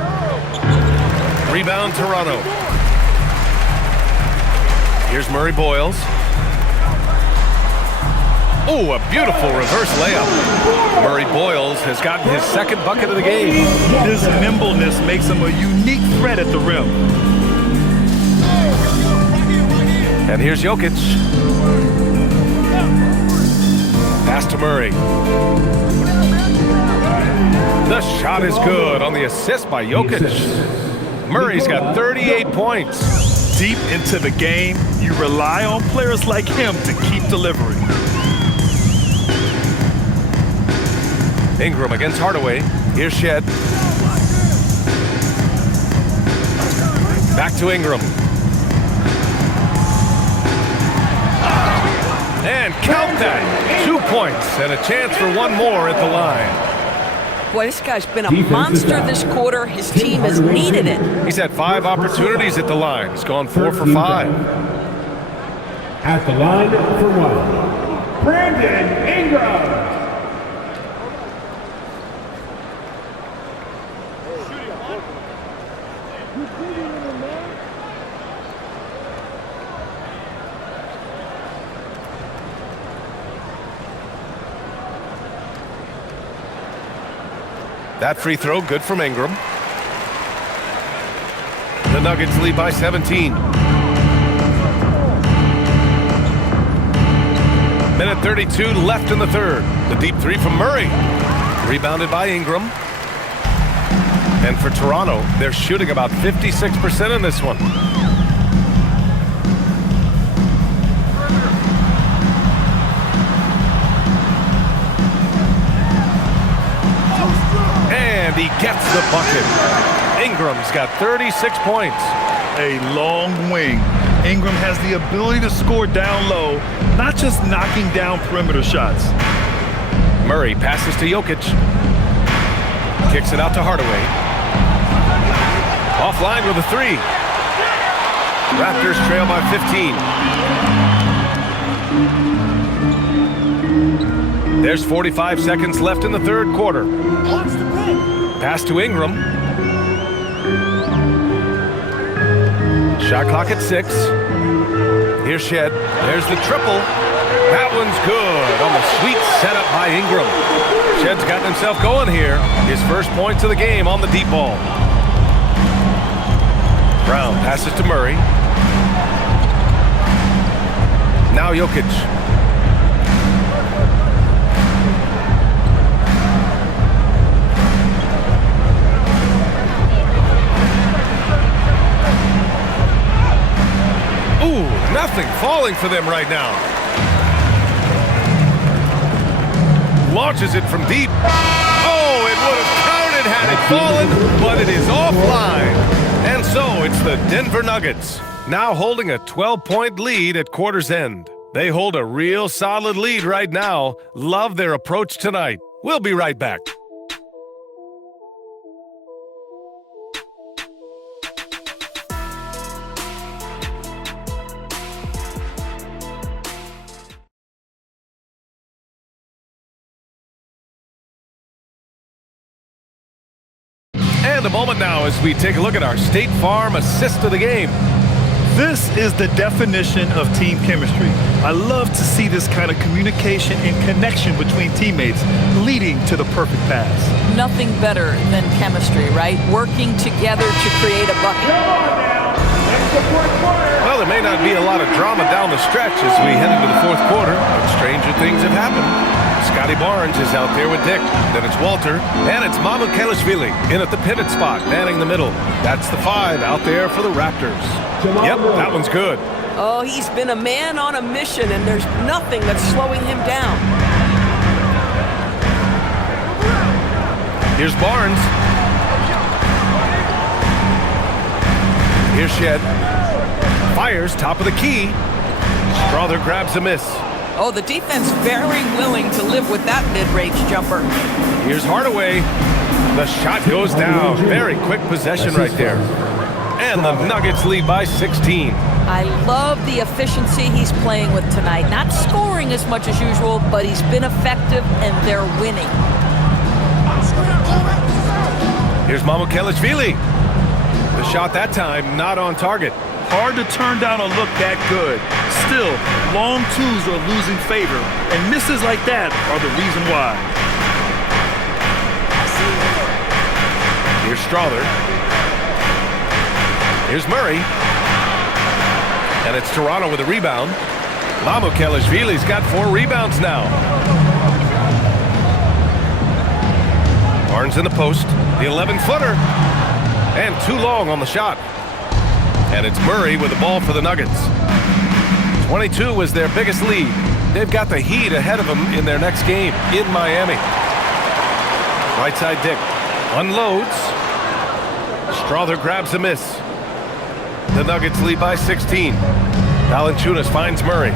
Rebound Toronto. Here's Murray Boyles. Oh, a beautiful reverse layup. Murray Boyles has gotten his second bucket of the game. His nimbleness makes him a unique threat at the rim. And here's Jokic. Pass to Murray. The shot is good on the assist by Jokic. Murray's got 38 points. Deep into the game, you rely on players like him to keep delivering. Ingram against Hardaway. Here's Shed. Back to Ingram. And count that. 2 points and a chance for one more at the line. Boy, this guy's been a monster this quarter. His team has needed it. He's had 5 opportunities at the line. He's gone 4 for 5. At the line for 1, Brandon Ingram. That free throw, good from Ingram. The Nuggets lead by 17. Minute 32 left in the third. The deep three from Murray. Rebounded by Ingram. And for Toronto, they're shooting about 56% in this one. And he gets the bucket. Ingram's got 36 points. A long wing. Ingram has the ability to score down low, not just knocking down perimeter shots. Murray passes to Jokic. Kicks it out to Hardaway. Offline with a three. Raptors trail by 15. There's 45 seconds left in the third quarter. Pass to Ingram. Shot clock at 6. Here's Shed. There's the triple. That one's good on the sweet setup by Ingram. Shed's gotten himself going here. His first points of the game on the deep ball. Brown passes to Murray. Now Jokic. Ooh, nothing falling for them right now. Launches it from deep. Oh, it would have counted had it fallen, but it is offline. And so it's the Denver Nuggets, now holding a 12-point lead at quarter's end. They hold a real solid lead right now. Love their approach tonight. We'll be right back. And a moment now as we take a look at our State Farm assist of the game. This is the definition of team chemistry. I love to see this kind of communication and connection between teammates leading to the perfect pass. Nothing better than chemistry, right? Working together to create a bucket. Well, there may not be a lot of drama down the stretch as we head into the fourth quarter, but stranger things have happened. Scotty Barnes is out there with Dick. Then it's Walter, and it's Mamu Kelishvili in at the pivot spot, manning the middle. That's the 5 out there for the Raptors. Yep, that one's good. Oh, he's been a man on a mission, and there's nothing that's slowing him down. Here's Barnes. Here's Shed. Fires, top of the key. Strother grabs a miss. Oh, the defense very willing to live with that mid-range jumper. Here's Hardaway. The shot goes down. Very quick possession right there. And the Nuggets lead by 16. I love the efficiency he's playing with tonight. Not scoring as much as usual, but he's been effective, and they're winning. Here's Mamukelashvili. The shot that time not on target. Hard to turn down a look that good. Still, long twos are losing favor, and misses like that are the reason why. Here's Strother. Here's Murray. And it's Toronto with a rebound. Mamukelashvili's got 4 rebounds now. Barnes in the post. The 11-footer. And too long on the shot. And it's Murray with the ball for the Nuggets. 22 was their biggest lead. They've got the Heat ahead of them in their next game in Miami. Right side Dick unloads. Strother grabs a miss. The Nuggets lead by 16. Valanciunas finds Murray.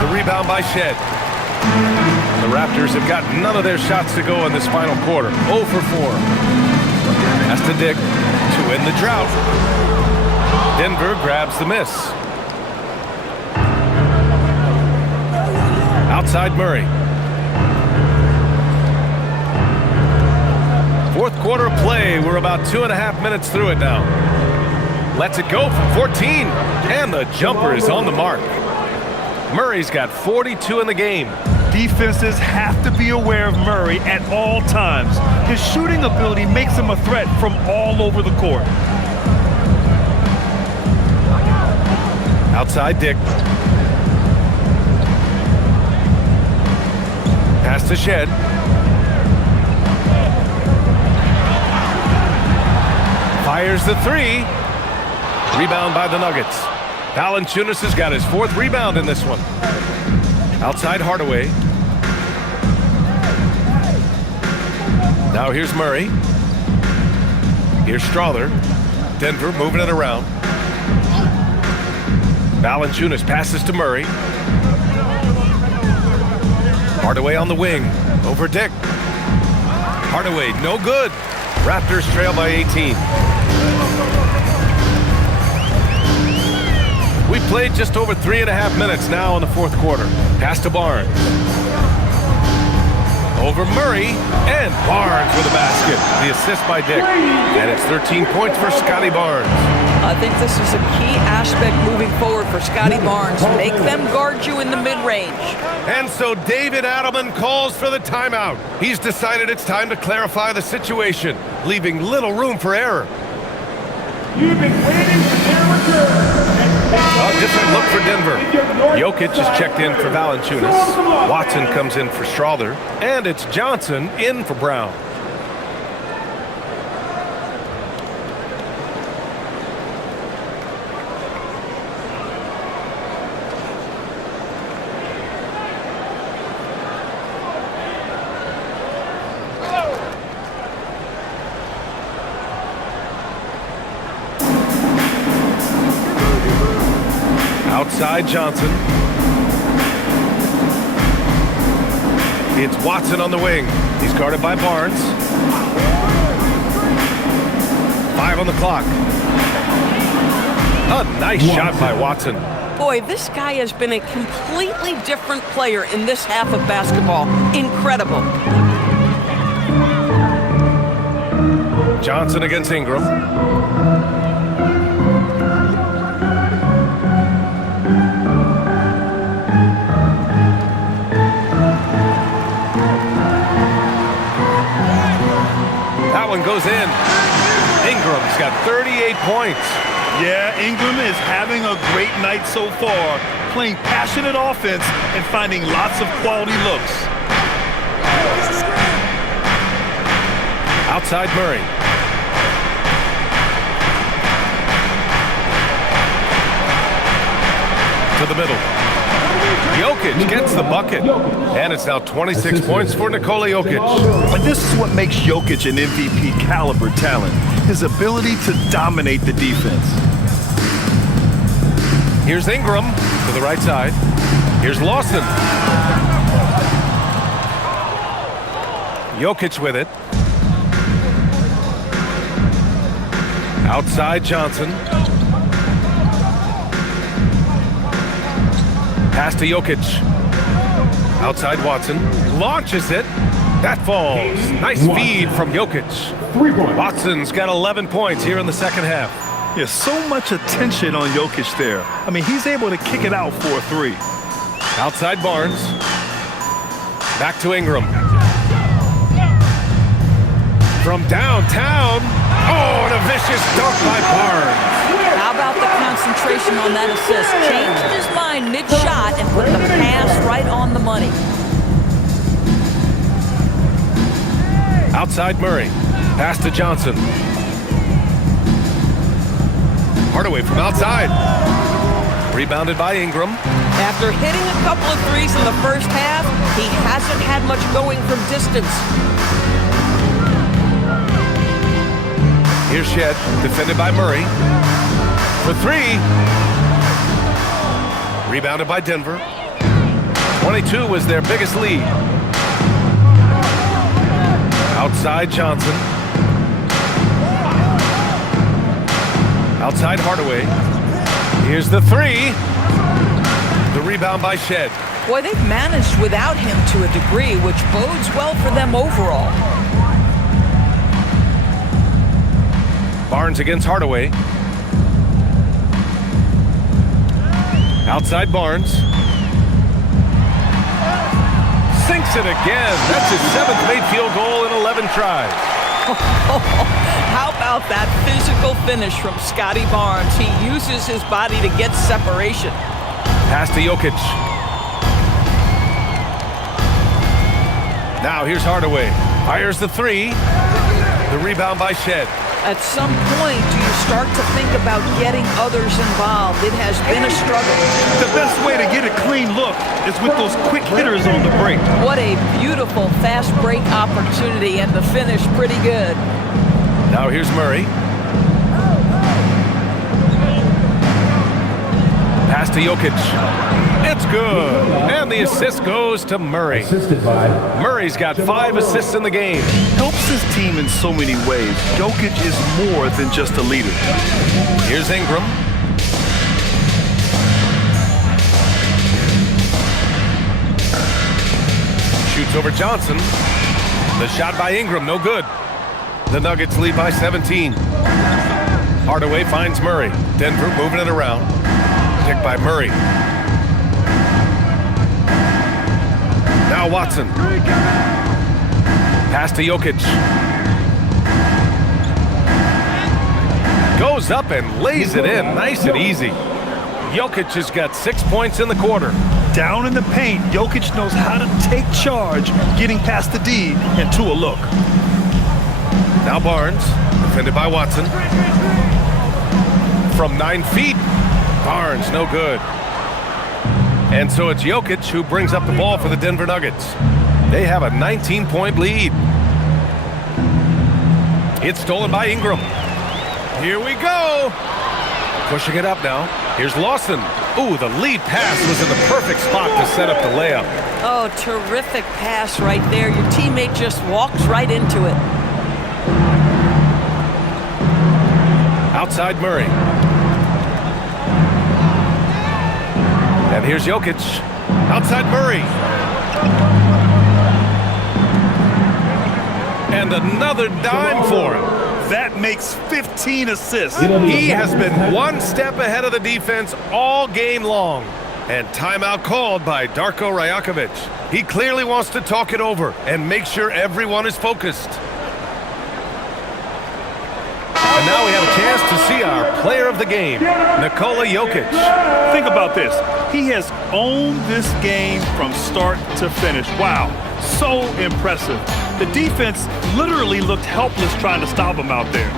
The rebound by Shed. The Raptors have got none of their shots to go in this final quarter. 0 for 4. That's to Dick to end the drought. Denver grabs the miss. Outside Murray. Fourth quarter of play. We're about 2.5 minutes through it now. Lets it go from 14. And the jumper is on the mark. Murray's got 42 in the game. Defenses have to be aware of Murray at all times. His shooting ability makes him a threat from all over the court. Outside Dick. Pass to Shed. Fires the 3. Rebound by the Nuggets. Valanciunas has got his 4th rebound in this one. Outside Hardaway. Now here's Murray. Here's Strother. Denver moving it around. Valanciunas passes to Murray. Hardaway on the wing. Over Dick. Hardaway, no good. Raptors trail by 18. We've played just over 3.5 minutes now in the fourth quarter. Pass to Barnes. Over Murray, and Barnes with a basket. The assist by Dick. And it's 13 points for Scotty Barnes. I think this is a key aspect moving forward for Scotty Barnes. Make them guard you in the mid-range. And so David Adelman calls for the timeout. He's decided it's time to clarify the situation, leaving little room for error. You've been waiting for error. A different look for Denver. Jokic is checked in for Valanciunas. Watson comes in for Strother. And it's Johnson in for Brown. Outside Johnson. It's Watson on the wing. He's guarded by Barnes. 5 on the clock. A nice shot by Watson. Boy, this guy has been a completely different player in this half of basketball. Incredible. Johnson against Ingram. One goes in. Ingram's got 38 points. Yeah, Ingram is having a great night so far, playing passionate offense and finding lots of quality looks. Outside Murray. To the middle. Jokic gets the bucket. And it's now 26 points for Nikola Jokic. But this is what makes Jokic an MVP caliber talent. His ability to dominate the defense. Here's Ingram to the right side. Here's Lawson. Jokic with it. Outside Johnson. Pass to Jokic. Outside Watson. Launches it. That falls. Nice feed from Jokic. Watson's got 11 points here in the second half. Yeah, so much attention on Jokic there. I mean, he's able to kick it out for a three. Outside Barnes. Back to Ingram. From downtown. Oh, and a vicious dunk by Barnes. How about the concentration on that assist? Changed his mind mid-shot and put the pass right on the money. Outside Murray. Pass to Johnson. Hardaway from outside. Rebounded by Ingram. After hitting a couple of threes in the first half, he hasn't had much going from distance. Here's Shed, defended by Murray. For three. Rebounded by Denver. 22 was their biggest lead. Outside Johnson. Outside Hardaway. Here's the three. The rebound by Shed. Boy, they've managed without him to a degree, which bodes well for them overall. Barnes against Hardaway. Outside Barnes. Sinks it again. That's his 7th made field goal in 11 tries. How about that physical finish from Scotty Barnes? He uses his body to get separation. Pass to Jokic. Now here's Hardaway. Fires the three. The rebound by Shed. At some point, do you start to think about getting others involved? It has been a struggle. The best way to get a clean look is with those quick hitters on the break. What a beautiful fast break opportunity, and the finish pretty good. Now here's Murray. Pass to Jokic. It's good. And the assist goes to Murray. Assisted by Murray's got 5 assists in the game. Helps his team in so many ways. Jokic is more than just a leader. Here's Ingram. Shoots over Johnson. The shot by Ingram, no good. The Nuggets lead by 17. Hardaway finds Murray. Denver moving it around. Picked by Murray. Now Watson. Pass to Jokic. Goes up and lays it in. Nice and easy. Jokic has got 6 points in the quarter. Down in the paint, Jokic knows how to take charge, getting past the D and to a look. Now Barnes, defended by Watson. From 9 feet, Barnes, no good. And so it's Jokic who brings up the ball for the Denver Nuggets. They have a 19-point lead. It's stolen by Ingram. Here we go. Pushing it up now. Here's Lawson. Ooh, the lead pass was in the perfect spot to set up the layup. Oh, terrific pass right there. Your teammate just walks right into it. Outside Murray. And here's Jokic. Outside Murray. And another dime for him. That makes 15 assists. He has been one step ahead of the defense all game long. And timeout called by Darko Rajakovic. He clearly wants to talk it over and make sure everyone is focused. And now we have a chance to see our player of the game, Nikola Jokic. Think about this. He has owned this game from start to finish. Wow, so impressive. The defense literally looked helpless trying to stop him out there.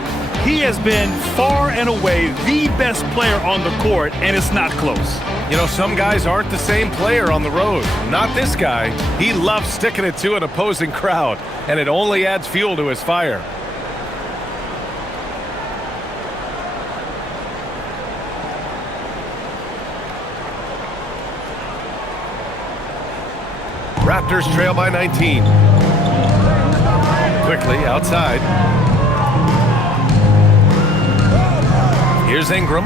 He has been far and away the best player on the court, and it's not close. You know, some guys aren't the same player on the road. Not this guy. He loves sticking it to an opposing crowd, and it only adds fuel to his fire. Raptors trail by 19. Quickly outside. Here's Ingram.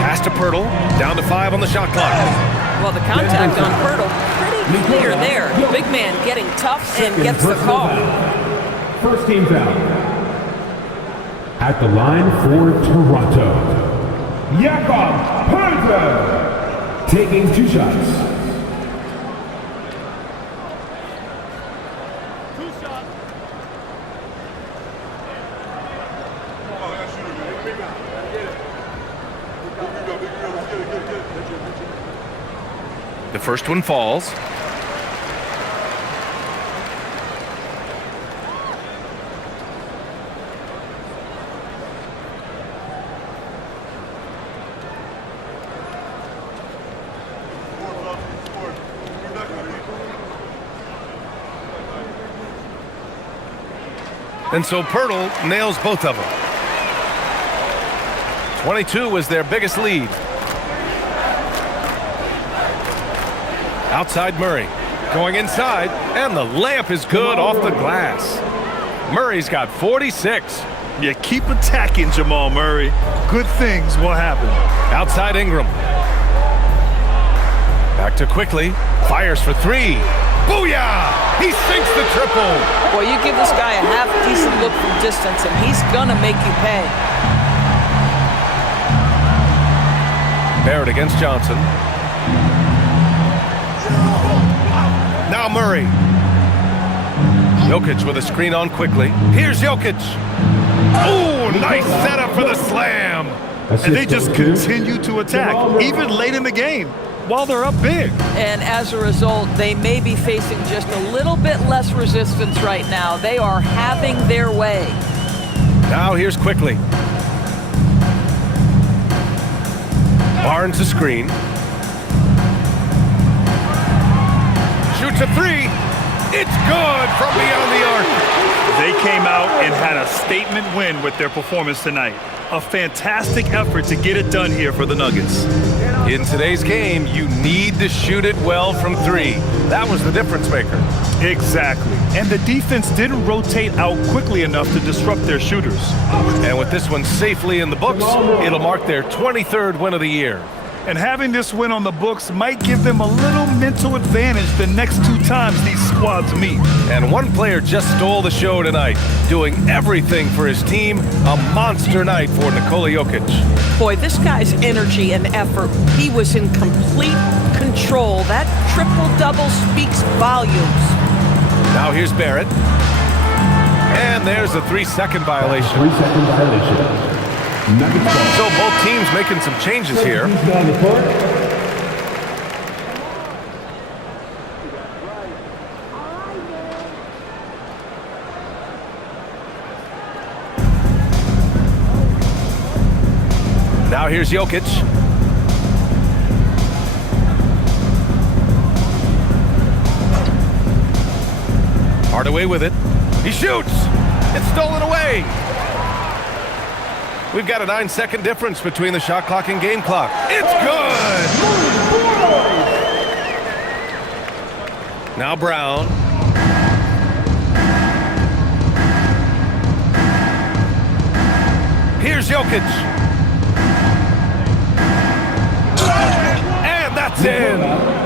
Pass to Pirtle. Down to 5 on the shot clock. Well, the contact on Pirtle, pretty clear there. Big man getting tough and gets the call. First team foul. At the line for Toronto, Jakob Pertl taking 2 shots. The first one falls. And so Pirtle nails both of them. 22 was their biggest lead. Outside Murray. Going inside, and the layup is good off the glass. Murray's got 46. Yeah, keep attacking, Jamal Murray. Good things will happen. Outside Ingram. Back to Quickly. Fires for 3. Booyah! He sinks the triple. Boy, you give this guy a half-decent look from distance, and he's gonna make you pay. Barrett against Johnson. Now Murray. Jokic with a screen on Quickly. Here's Jokic. Oh, nice setup for the slam. And they just continue to attack, even late in the game, while they're up big. And as a result, they may be facing just a little bit less resistance right now. They are having their way. Now here's Quickly. Barnes a screen. Shoots a 3. It's good from beyond the arc. They came out and had a statement win with their performance tonight. A fantastic effort to get it done here for the Nuggets. In today's game, you need to shoot it well from 3. That was the difference maker. Exactly. And the defense didn't rotate out quickly enough to disrupt their shooters. And with this one safely in the books, it'll mark their 23rd win of the year. And having this win on the books might give them a little mental advantage the next 2 times these squads meet. And one player just stole the show tonight, doing everything for his team. A monster night for Nikola Jokic. Boy, this guy's energy and effort, he was in complete control. That triple-double speaks volumes. Now here's Barrett. And there's a 3-second violation. 3-second violation. So both teams making some changes here. Now here's Jokic. Hardaway with it. He shoots. It's stolen away. We've got a 9-second difference between the shot clock and game clock. It's good! Now Brown. Here's Jokic. And that's in.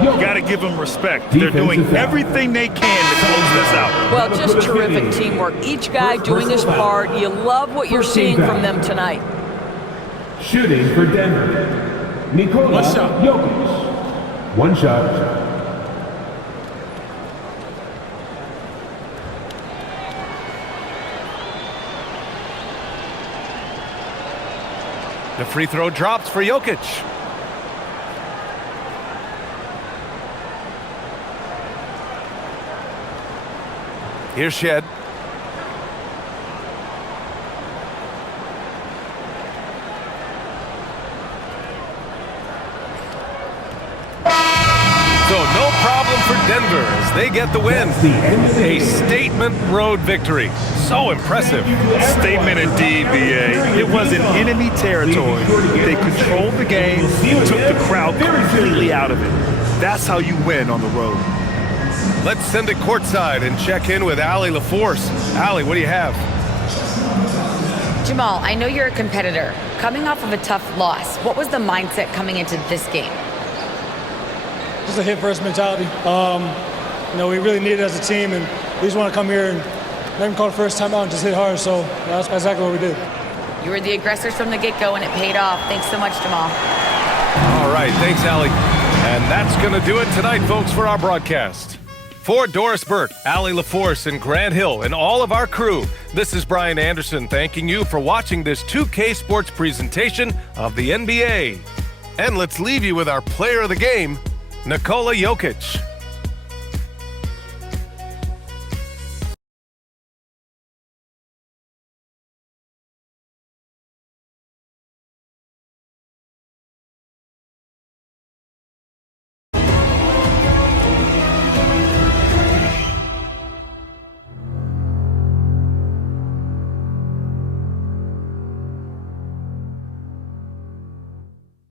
You got to give them respect. They're doing everything they can to close this out. Well, just terrific teamwork. Each guy doing his part. You love what you're seeing from them tonight. Shooting for Denver, Nikola Jokic. 1 shot. The free throw drops for Jokic. Here's Shed. So no problem for Denver as they get the win. A statement road victory. so impressive. Statement indeed, BA. It was in enemy territory. They controlled the game, took the crowd completely out of it. That's how you win on the road. Let's send it courtside and check in with Allie LaForce. Allie, what do you have? Jamal, I know you're a competitor. Coming off of a tough loss, what was the mindset coming into this game? Just a hit-first mentality. We really need it as a team, and we just want to come here and not even call the first time out and just hit hard, so that's exactly what we did. You were the aggressors from the get-go, and it paid off. Thanks so much, Jamal. All right, thanks, Allie. And that's going to do it tonight, folks, for our broadcast. For Doris Burke, Allie LaForce, and Grant Hill, and all of our crew, this is Brian Anderson thanking you for watching this 2K Sports presentation of the NBA. And let's leave you with our player of the game, Nikola Jokic.